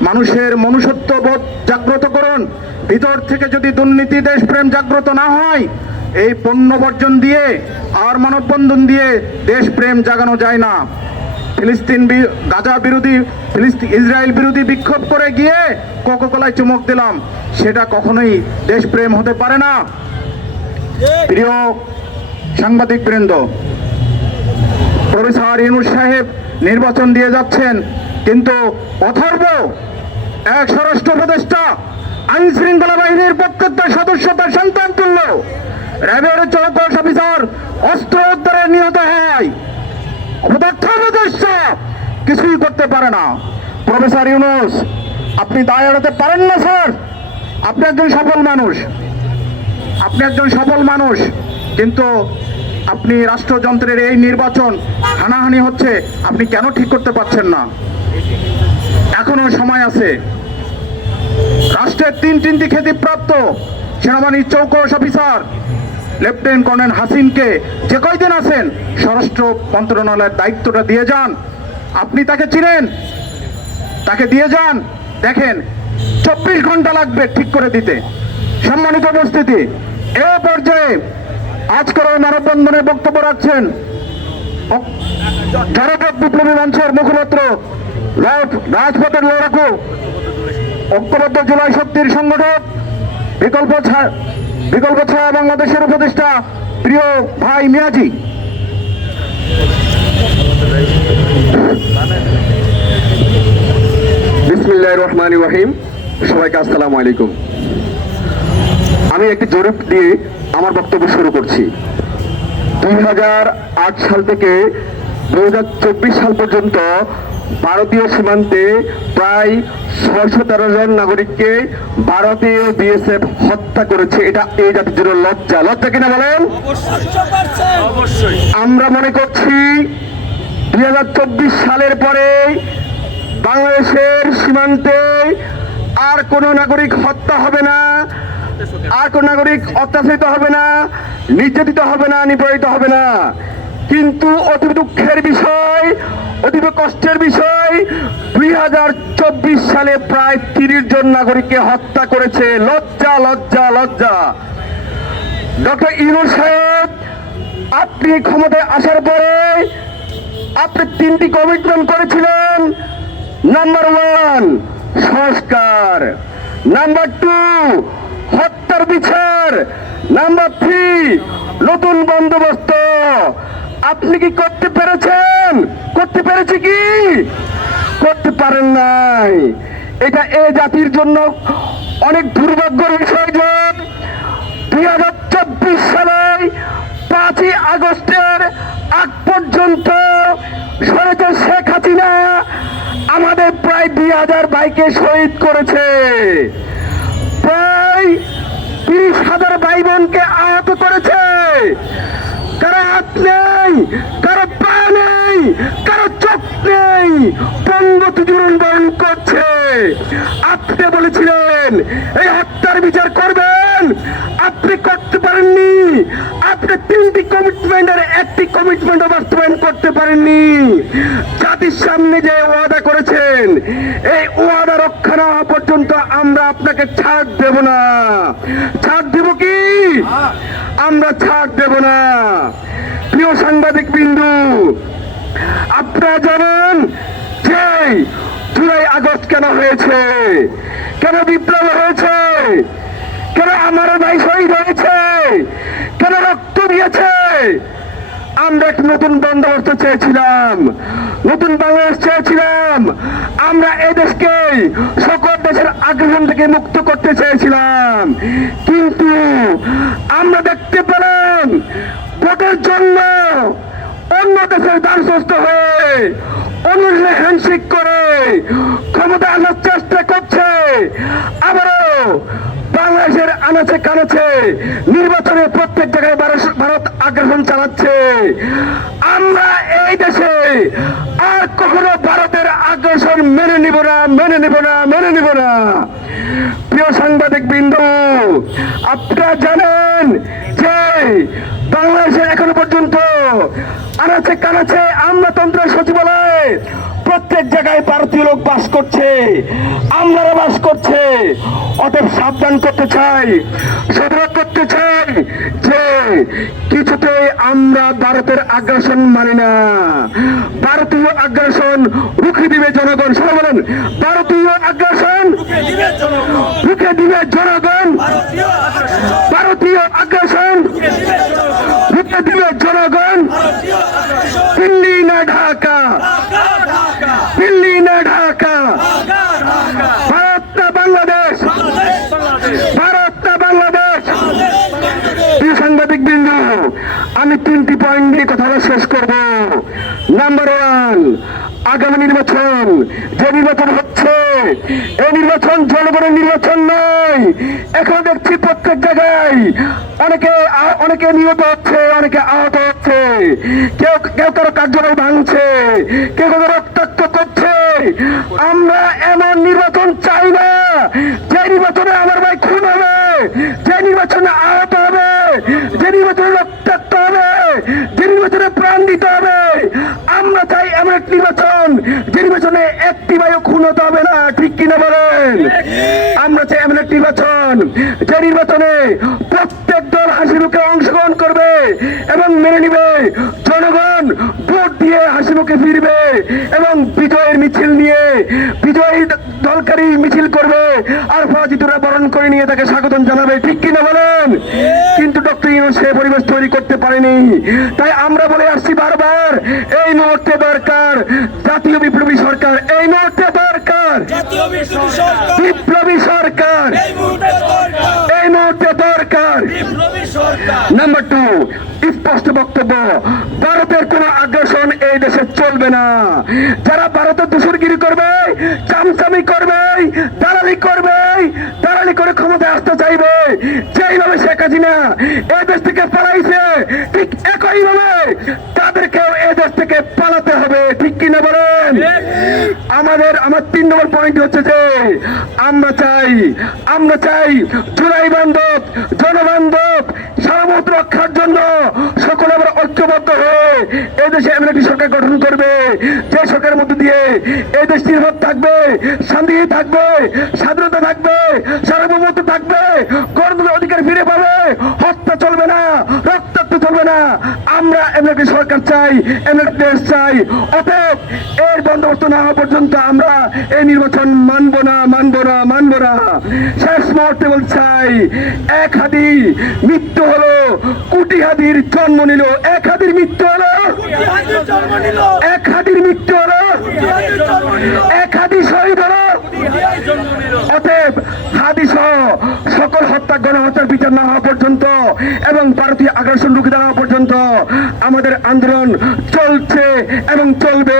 মানুষের মনুষ্যত্ববোধ জাগ্রত করুন। ভিতর থেকে যদি দুর্নীতি, দেশপ্রেম জাগ্রত না হয়, এই পণ্য বর্জন দিয়ে আর মানববন্ধন দিয়ে দেশপ্রেম জাগানো যায় না। গাজা বিরোধী, ইসরায়েল বিরোধী বিক্ষোভ করে গিয়ে কোকাকোলায় চুমুক দিলাম, সেটা কখনোই দেশপ্রেম হতে পারে না। প্রিয় সাংবাদিক বৃন্দ, প্রফেসর ইউনূস সাহেব নির্বাচন দিয়ে যাচ্ছেন, কিন্তু অথর্ব এক স্বরাষ্ট্র উপদেষ্টা আইন শৃঙ্খলা বাহিনীর প্রত্যেকটা সদস্য তার সন্তান তুল্য, র্যাবের চৌকস অফিসার অস্ত্র উদ্ধারে নিহত হয়, অপদার্থ উপদেষ্টা কিছুই করতে পারে না। প্রফেসর ইউনূস, আপনি দায় এড়াতে পারেন না স্যার। আপনি একজন সফল মানুষ, কিন্তু আপনি রাষ্ট্রযন্ত্রের এই নির্বাচন হানাহানি হচ্ছে, আপনি কেন ঠিক করতে পারছেন না? এখনো সময় আছে। রাষ্ট্রের তিনটি খ্যাতিপ্রাপ্ত সেনাবাহিনীর চৌকস অফিসার লেফটেন্যান্ট কর্নেল হাসিনকে যে কয়দিন আছেন স্বরাষ্ট্র মন্ত্রণালয়ের দায়িত্বটা দিয়ে যান। আপনি তাকে চিনেন, তাকে দিয়ে যান। দেখেন 24 ঘন্টা লাগবে ঠিক করে দিতে। সম্মানিত উপস্থিতি, এ পর্যায়ে আজকের মানববন্ধনে বক্তব্য রাখছেন জনপদ বিপ্লবী মঞ্চের মুখপাত্র রাজপথের লড়াকু, ঐক্যবদ্ধ জুলাই শক্তির সংগঠক, বিকল্প ছায়া বাংলাদেশের উপদেষ্টা প্রিয় ভাই মিয়াজি। বিসমিল্লাহির রহমানির রহিম। সবাইকে আসসালামু আলাইকুম। আমি একটি জরিপ দিয়ে আমার বক্তব্য শুরু করছি। 2008 সাল থেকে 2024 সাল পর্যন্ত ভারতীয় সীমান্তে প্রায় 613 জন নাগরিককে ভারতীয় বিএসএফ হত্যা করেছে। এটা এই জাতির জন্য লজ্জা কিনা বলেন? আমরা মনে করছি 2024 সালের পরে বাংলাদেশের সীমান্তে আর কোনো নাগরিক হত্যা হবে না, আর কোন নাগরিক অত্যাচারিত হবে না, নির্যাতিত হবে না, নিপীড়িত হবে না। কিন্তু অতি দুঃখের বিষয়, অতীব কষ্টের বিষয়, 2024 সালে প্রায় 30 জন নাগরিককে হত্যা করেছে। লজ্জা। ডক্টর ইউনূস সাহেব, আপনি ক্ষমতায় আসার পরে আপনি 3টি কমিটমেন্ট করেছিলেন। নাম্বার 1 সংস্কার, নাম্বার 2 হত্যার বিচার, নাম্বার 3 নতুন বন্দোবস্ত। আপনি কি করতে পেরেছেন? করতে পেরেছি কি? করতে পারেন নাই। এটা এই জাতির জন্য অনেক দুর্ভাগ্যের বিষয় যে 2024 সালে 5ই আগস্টের আগ পর্যন্ত স্বৈরাচার শেখ হাসিনা আমাদের প্রায় 2000 ভাইকে শহীদ করেছে, প্রায় 30,000 ভাই বোনকে আহত করেছে। কারো হাত নেই, কারো পা নেই, কারো চোখ নেই, পঙ্গতি জীবন বরণ করছে। আপনি বলেছিলেন এই হত্যার বিচার করবেন, আপনি করতে পারেননি। আপনি 3টি কমিটমেন্টের একটি কমিটমেন্ট বাস্তবায়ন করতে পারেননি। জাতির সামনে যে ওয়াদা করেছেন, এই ওয়াদা রক্ষা না হওয়া পর্যন্ত আমরা আপনাকে ছাড় দেব না। ছাড় দেব কি? আমরা ছাড় দেব না। প্রিয় সাংবাদিক বিন্দু, আপনারা জানেন যে জুলাই আগস্ট কেন হয়েছে, কেন বিপ্লব হয়েছে, কেন আমার ভাই শহীদ হয়েছে, কেন রক্ত দিয়েছে। আমরা এক নতুন বন্দোবস্ত চেয়েছিলাম, নতুন বাংলাদেশ চেয়েছিলাম। আমরা এই দেশকে সকল দেশের আগ্রাসন থেকে মুক্ত করতে চেয়েছিলাম। কিন্তু আমরা দেখতে পেলাম ভোটের জন্য অন্য দেশের দ্বারস্থ হয়ে, অন্য দেশে হ্যান্ডশেক করে ক্ষমতা আনার চেষ্টা করছে। আবারও বাংলাদেশের আনাচে কানাচে নির্বাচনে প্রত্যেক জায়গায় ভারত আগ্রাসন চালাচ্ছে। আমরা এই দেশে আর কখনো ভারতের আগ্রাসন মেনে নিব না, মেনে নিব না, মেনে নিব না। প্রিয় সাংবাদিক বিন্দু, আপনারা জানেন যে বাংলাদেশের এখনো পর্যন্ত আনাচে কানাচে আমলাতন্ত্র সচিবালয়ে প্রত্যেক জায়গায় ভারতীয় লোক বাস করছে, আমলারা বাস করছে। অতএব সাবধান করতে চাই, সতর্ক করতে চাই যে কিছুতে আমরা ভারতের আগ্রাসন মানি না। ভারতীয় আগ্রাসন রুখে দিবে জনগণ। সবাই বলেন, ভারতীয় আগ্রাসন রুখে দিবে জনগণ। ভারতীয় আগ্রাসন রুখে দিবে জনগণ। দিল্লি না ঢাকা, দিল্লি না ঢাকা, ভারত না বাংলাদেশ, ভারত না বাংলাদেশ। প্রিয় সাংবাদিক বিন্দু, আমি 3টি পয়েন্ট নিয়ে কথা শেষ করব। নাম্বার 1, আগামী নির্বাচন, যে নির্বাচন হচ্ছে এই নির্বাচন জনগণের নির্বাচন নয়। এখন দেখছি প্রত্যেক জায়গায় অনেকে নিহত হচ্ছে, অনেকে আহত হচ্ছে, কেউ কেউ কারো কার্যালয় ভাঙছে, কেউ কারো রক্তাক্ত করছে। আমরা এমন নির্বাচন চাই না যে নির্বাচনে আমার ভাই খুন হবে, যে নির্বাচনে আহত হবে, যে নির্বাচনে রক্তাক্ত হবে, যে নির্বাচনে প্রাণ দিতে হবে। আমরা চাই এমন এক নির্বাচন যে নির্বাচনে একটি ভাইও খুন হতে হবে না। ঠিক কিনা বলেন? আমরা চাই এমন এক নির্বাচন যে নির্বাচনে প্রত্যেক দল হাসি মুখে অংশগ্রহণ করবে এবং মেনে নিবে। জনগণ ভোট দিয়ে হাসি মুখে ফিরবে এবং বিজয়ের মিছিল নিয়ে, বিজয়ী দলকারী মিছিল করবে আর পরাজিতরা বরণ করে নিয়ে তাকে স্বাগতম জানাবে। ঠিক কিনা বলেন? কিন্তু ডক্টর ইউনূস সে পরিবেশ তৈরি করতে পারেনি। তাই আমরা বলে আসছি বারবার, এই মুহূর্তে দরকার জাতীয় বিপ্লবী সরকার, এই মুহূর্তে দরকার বিপ্লবী সরকার, এই মুহূর্তে দরকার। নাম্বার 2, স্পষ্ট বক্তব্য, ভারতের কোন আগ্রাসন এই দেশে চলবে না। যারা ভারতের দূষণগিরি করবে, চামচামি করবে, দালালি করবে, দালালি করে ক্ষমতায় আসতে চাইবে, যেইভাবে শেখ হাসিনা এই দেশ থেকে পালাইছে ঠিক একইভাবে তাদেরকেও এই দেশ থেকে পালাতে হবে। ঠিক কিনা বলেন? আমার 3 নম্বর পয়েন্ট হচ্ছে যে আমরা চাই জুলাই বান্ধব, জনবান্ধব সার্বভৌমত্ব রক্ষার জন্য সকলে আমরা ঐক্যবদ্ধ হয়ে এই দেশে এমন একটি সরকার গঠন করবে, যে সরকারের মধ্যে দিয়ে এই দেশ নির্ভর থাকবে, শান্তি থাকবে, স্বাধীনতা থাকবে, সার্বভৌমত্ব থাকবে, গণতন্ত্রের অধিকার ফিরে পাবে, হত্যা চলবে না, রক্তাক্ত চলবে না। আমরা এমন একটি সরকার চাই, এমন একটি দেশ চাই। অতএব এর বন্দোবস্ত না হওয়া পর্যন্ত আমরা এই নির্বাচন মানব না, মানব না, মানব না। শেষ মুহূর্তে বলতে চাই, এক হাদি মৃত্যু হলো, কোটি হাদির জন্ম নিল। এক হাদির মৃত্যু হলো, এক হাদির মৃত্যু হলো, এক হাদি শহীদ হলো। অতএব হাদি সহ সকল হত্যা, গণহত্যার বিচার না হওয়া পর্যন্ত এবং ভারতীয় আগ্রাসন রুখে দেওয়া পর্যন্ত আমাদের আন্দোলন চলছে এবং চলবে।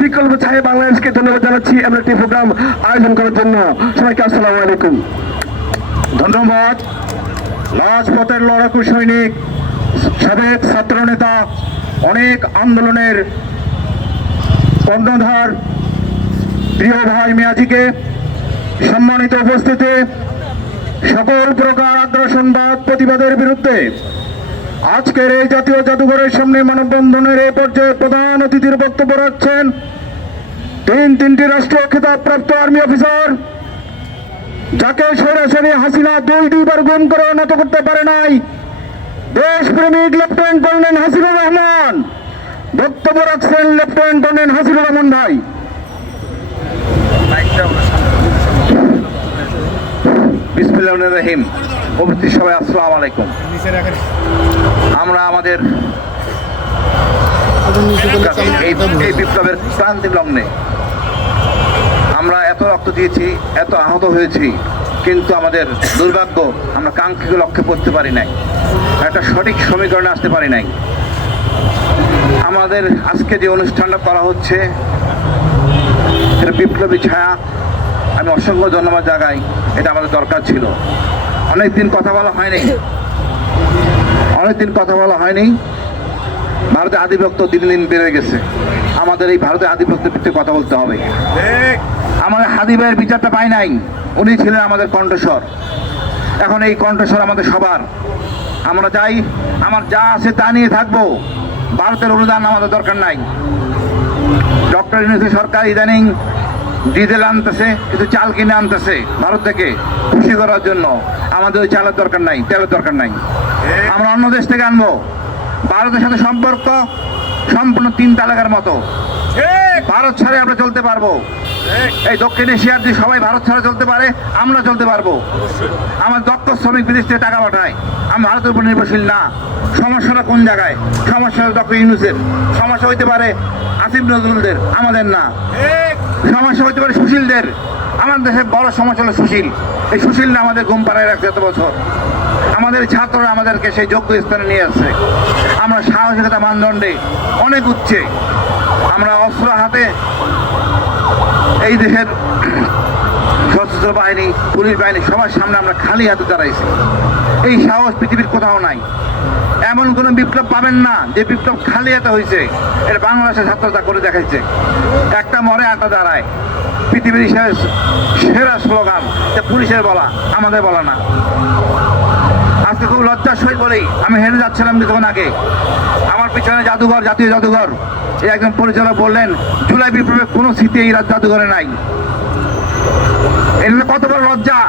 বিকল্প ছায় বাংলাদেশকে ধন্যবাদ জানাচ্ছি এমন একটি প্রোগ্রাম আয়োজন করার জন্য। সবাইকে আসসালামু আলাইকুম। ধন্যবাদ। রাজপথের লড়াকু সৈনিক সাবেক ছাত্রনেতা, অনেক আন্দোলনের কর্ণধার প্রিয় ভাই মিয়াজিকে, সম্মানিত উপস্থিতি, সকল প্রকার আগ্রাসনবাদ প্রতিবাদের বিরুদ্ধে আজকের এই জাতীয় জাদুঘরের সামনে মানববন্ধনের এই পর্যায়ে প্রধান অতিথির বক্তব্য রাখছেন তিনটি রাষ্ট্রীয় খেতাবপ্রাপ্ত আর্মি অফিসার, যাকে সরাসরি হাসিনা দুইবার গুম করে উন্নত করতে পারে নাই, দেশপ্রেমিক লেফটেন্যান্ট কর্নেল হাসিবুর রহমান। বক্তব্য রাখছেন লেফটেন্যান্ট কর্নেল হাসিবুর রহমান ভাই। বিসমিল্লাহির রহিম। উপস্থিত সবাই আসসালামু আলাইকুম। আমরা আমাদের এই বিপ্লবের ক্রান্তি লগ্নে আমরা এত রক্ত দিয়েছি, এত আহত হয়েছি, কিন্তু আমাদের দুর্ভাগ্য আমরা কাঙ্ক্ষিত লক্ষ্যে পড়তে পারি নাই, একটা সঠিক সমীকরণে আসতে পারি নাই। আমাদের আজকে যে অনুষ্ঠানটা করা হচ্ছে এটা বিপ্লবী ছায়া, আমি অসংখ্য ধন্যবাদ জানাই। এটা আমাদের দরকার ছিল। অনেকদিন কথা বলা হয়নি। ভারতের আধিপত্য দিন দিন বেড়ে গেছে। আমাদের এই ভারতের আধিপত্যের বিরুদ্ধে কথা বলতে হবে। আমাদের হাদি ভাইয়ের বিচারটা পাই নাই। উনি ছিলেন আমাদের কণ্ঠস্বর। এখন এই কণ্ঠস্বর আমাদের সবার। আমরা চাই আমার যা আছে তা নিয়ে থাকবো। ভারতের অনুদান আমাদের দরকার নাই। ডক্টর ইউনূসের সরকার ইদানিং ডিজেল আনতেছে, কিন্তু চাল কিনে আনতেছে ভারত থেকে খুশি করার জন্য। আমাদের ওই চালের দরকার নাই, তেলের দরকার নাই। আমরা অন্য দেশ থেকে আনবো। ভারতের সাথে সম্পর্ক সম্পূর্ণ 3 তালাকার মতো। ভারত ছাড়া আমরা চলতে পারবো। এই দক্ষিণ এশিয়ার যে সবাই ভারত ছাড়া চলতে পারে, আমরা চলতে পারবো। আমার দক্ষ শ্রমিক বিদেশ থেকে টাকা পাঠায়, আমি ভারতের উপর নির্ভরশীল না। সমস্যাটা কোন জায়গায়? সমস্যা ডক্টর ইউনূসের। সমস্যা হইতে পারে আসিফ নজরুলদের, আমাদের না। সমস্যা হইতে পারে সুশীলদের। আমাদের দেশের বড় সমস্যা হলো সুশীল। এই সুশীলরা আমাদের ঘুম পাড়ায় রাখছে এত বছর। আমাদের ছাত্ররা আমাদেরকে সেই যোগ্য স্থানে নিয়ে আসছে। আমরা সাহসিকতা মানদণ্ডে অনেক উচ্চে। আমরা অস্ত্র হাতে এই দেশের সশস্ত্র বাহিনী, পুলিশ বাহিনী সবার সামনে আমরা খালি হাতে দাঁড়াইছি। এই সাহস পৃথিবীর কোথাও নাই। এমন কোনো বিপ্লব পাবেন না যে বিপ্লব খালি হাতে হয়েছে। এটা বাংলাদেশের ছাত্রতা করে দেখাইছে। একটা মরে একটা দাঁড়ায়। পৃথিবীর সেরা স্লোগান, পুলিশের বলা, আমাদের বলা না। আজকে খুব লজ্জার সহিত বলেই আমি হেরে যাচ্ছিলাম কিছুক্ষণ আগে। আমার পিছনে জাদুঘর, জাতীয় জাদুঘর। এই একজন পরিচালক বললেন জুলাই বিপ্লবের কোনো স্মৃতি এই জাদুঘরে নাই। এটা কত বড় লজ্জা!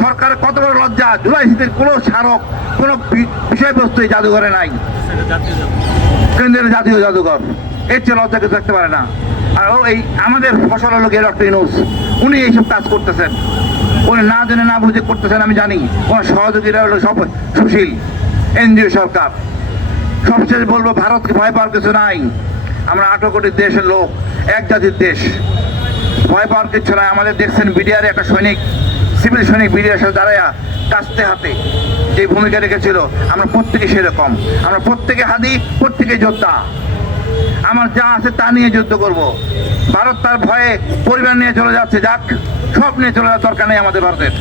সরকার কত বড় লজ্জা! জুলাই স্মৃতির কোনো স্মারক, কোনো বিষয়বস্তু এই জাদুঘরে নাই। কেন্দ্রের জাতীয় জাদুঘর, এর চেয়ে লজ্জা কিছু থাকতে পারে না। আর এই আমাদের ফসল হলো গিয়ে ডক্টর ইউনূস। উনি এইসব কাজ করতেছেন। উনি না জেনে না বুঝে করতেছেন, আমি জানি। ওনার সহযোগীরা হলো সব সুশীল এনজিও সরকার। সবশেষ বলবো, ভারতকে ভয় পাওয়ার কিছু নাই। আমরা 18 কোটি দেশের লোক, এক জাতির দেশ। ভয় পাওয়ার কিছু নাই। আমাদের দেখছেন বিডিআর একটা সৈনিক, সিভিল সৈনিক বিডিআর সাথে দাঁড়াইয়া কাস্তে হাতে যে ভূমিকা রেখেছিল, আমরা প্রত্যেকে সেরকম। আমরা প্রত্যেকে হাদি, প্রত্যেকে যোদ্ধা। আমার যা আছে তা নিয়ে যুদ্ধ করব। ভারত তার ভয়ে পরিবার নিয়ে চলে যাচ্ছে, যাক, সব নিয়ে চলে যাওয়ার দরকার নেই আমাদের ভারতের।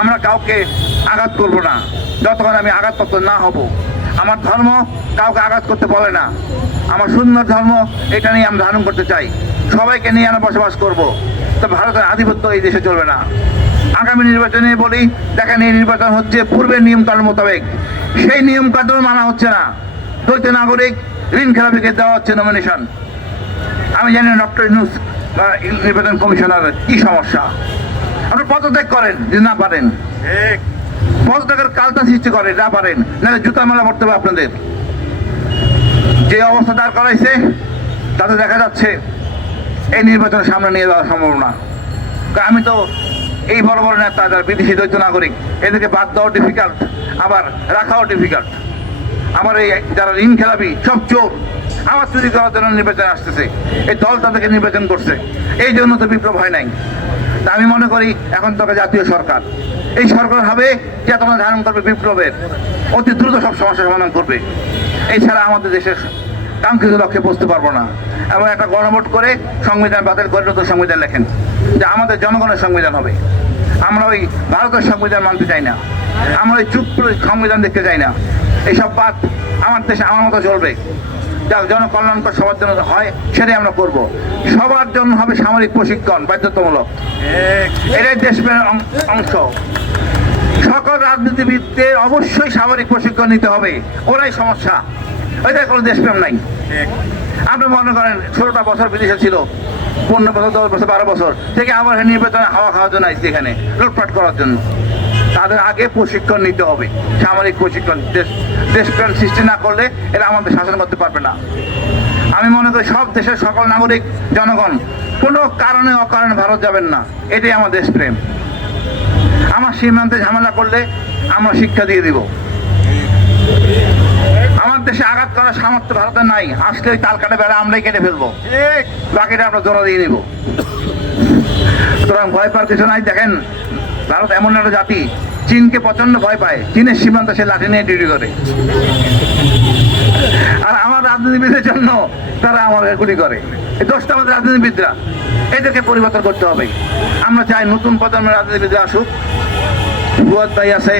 আমরা কাউকে আঘাত করব না যতক্ষণ আমি আঘাতপ্রাপ্ত না হব। আমার ধর্ম কাউকে আঘাত করতে বলে না। আমার সুন্দর ধর্ম, এটা নিয়ে আমি ধারণ করতে চাই। সবাইকে নিয়ে আমরা বসবাস করব। তো ভারতের আধিপত্য এই দেশে চলবে না। আগামী নির্বাচনে বলি, দেখেন এই নির্বাচন হচ্ছে পূর্বের নিয়মকানুন মোতাবেক। সেই নিয়মকানুন মানা হচ্ছে না। দ্বৈত নাগরিক, ঋণ খেলাপিকে দেওয়া হচ্ছে নমিনেশন। আমি জানি ডক্টর ইউনূস নির্বাচন কমিশনার কি সমস্যা। আপনি পদত্যাগ করেন যদি না পারেন, পদত্যাগের কালটা সৃষ্টি করেন না পারেন, নাহলে জুতা মেলা পড়তে হবে আপনাদের। যে অবস্থা দাঁড় করাইছে তাতে দেখা যাচ্ছে এই নির্বাচনের সামনে নিয়ে যাওয়া সম্ভব না। আমি তো এই বড় বড় নেতা যারা বিদেশি দ্বৈত নাগরিক, এদেরকে বাদ দেওয়া ডিফিকাল্ট, আবার রাখাও ডিফিকাল্ট। আমার এই যারা ঋণ খেলাপি সব চোর, আমার চুরি করার জন্য নির্বাচন আসতেছে। এই দল তাদেরকে নির্বাচন করছে, এই জন্য তো বিপ্লব হয় নাই। তা আমি মনে করি এখন তো জাতীয় সরকার, এই সরকার হবে চেতনা ধারণ করবে বিপ্লবের, অতি দ্রুত সব সমস্যার সমাধান করবে। এছাড়া আমাদের দেশের কাঙ্ক্ষিত লক্ষ্যে পৌঁছতে পারবো না। এবং একটা গণভোট করে সংবিধান বাতিল করে নতুন সংবিধান লেখেন, যে আমাদের জনগণের সংবিধান হবে। আমরা ওই ভারতের সংবিধান মানতে চাই না। আমরা ওই চুপ করে সংবিধান দেখতে চাই না। এইসব বাদ আমার দেশে আমার মতো চলবে, যা জনকল্যাণকর সবার জন্য হয় সেটাই আমরা করব। সবার জন্য হবে সামরিক প্রশিক্ষণ বাধ্যতামূলক, এটাই দেশপ্রেমের অংশ। সকল রাজনীতিবিদদের অবশ্যই সামরিক প্রশিক্ষণ নিতে হবে, ওরাই সমস্যা, ওইটাই কোনো দেশপ্রেম নাই। আপনি মনে করেন 16টা বছর বিদেশে ছিল, 15 বছর, 10 বছর, 12 বছর থেকে আবার নির্বাচনে হাওয়া খাওয়ার জন্য আসছে এখানে লুটপাট করার জন্য। তাদের আগে প্রশিক্ষণ নিতে হবে, সামরিক প্রশিক্ষণ। দেশপ্রেম সৃষ্টি না করলে এরা আমাদের শাসন করতে পারবে না। আমি মনে করি সব দেশের সকল নাগরিক জনগণ কোনো কারণে অকারণে ভারত যাবেন না, এটাই আমার দেশপ্রেম। আমার সীমান্তে ঝামেলা করলে আমরা শিক্ষা দিয়ে দিব। আমার দেশে আঘাত করার সামর্থ্য ভারতের নাই, আসলে ওই তাল কাটা বেড়া আমরাই কেটে ফেলবো, বাকিটা আমরা জোড়া দিয়ে নিব। সুতরাং ভয় পাওয়ার কিছু নাই। দেখেন ভারত এমন একটা জাতি, চীনকে প্রচন্ড ভয় পায়, চীনের সীমান্তে সে লাঠি নিয়ে ডিউটি করে, আর আমার রাজনীতিবিদের জন্য তারা আমাদের গুলি করে। এই দোষটা আমাদের রাজনীতিবিদরা, এদেরকে পরিবর্তন করতে হবে। আমরা চাই নতুন প্রজন্মের রাজনীতিবিদরা আসুক, বুয়াদ ভাই আছে,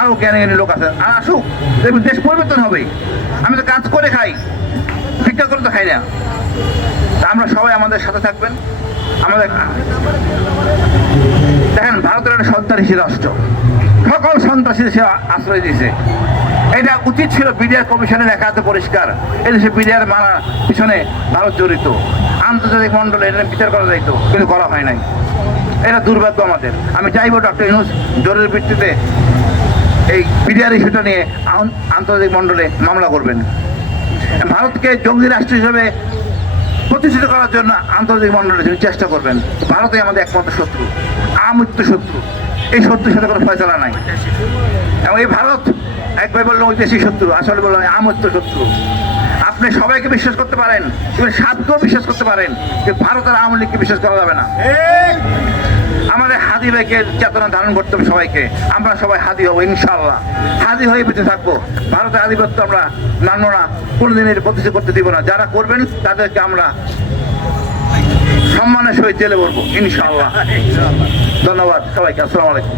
আরো জ্ঞানী জ্ঞানী লোক আছে, আর আসুক, দেশ পরিবর্তন হবে। আমি তো কাজ করে খাই, ভিক্ষা করে তো খাই না। আমরা সবাই আমাদের সাথে থাকবেন। আমাদের দেখেন ভারতের একটা সন্ত্রাসী রাষ্ট্র, সকল সন্ত্রাসী সে আশ্রয় দিয়েছে। এটা উচিত ছিল বিডিআর কমিশনে লেখা আছে পরিষ্কার, এদেশে বিডিআর মারার পিছনে ভারত জড়িত, আন্তর্জাতিক মন্ডলে এটা বিচার করা যাইতো, কিন্তু করা হয় নাই। এটা দুর্ভাগ্য আমাদের। আমি চাইবো ডক্টর ইউনূস জরুরি ভিত্তিতে এই বিডিআর ইস্যুটা নিয়ে আন্তর্জাতিক মন্ডলে মামলা করবেন। ভারতকে জঙ্গি রাষ্ট্র হিসেবে প্রতিষ্ঠিত করার জন্য আন্তর্জাতিক মন্ডলের জন্য চেষ্টা করবেন। ভারতই আমাদের একমাত্র শত্রু, আমৃত্যু শত্রু। এই শত্রুর সাথে কোনো ফয়সালা নাই। এবং এই ভারত একবার বললো ঐতিহাসিক শত্রু, আসলে বললো আমৃত্যু শত্রু। আপনি সবাইকে বিশ্বাস করতে পারেন, সাতকেও বিশ্বাস করতে পারেন, যে ভারতের আওয়ামী লীগকে বিশ্বাস করা যাবে না। আমাদের হাদি ভাইকে চেতনা ধারণ করতে হবে সবাইকে। আমরা সবাই হাদি হবো ইনশাআল্লাহ, হাদি হয়ে বেঁচে থাকবো। ভারতের আধিপত্য আমরা মানব না, কোনোদিনের প্রতিষ্ঠা করতে দিব না। যারা করবেন তাদেরকে আমরা সম্মানের সহিত জেলে বলবো ইনশাআল্লাহ। ধন্যবাদ সবাইকে, আসসালামু আলাইকুম।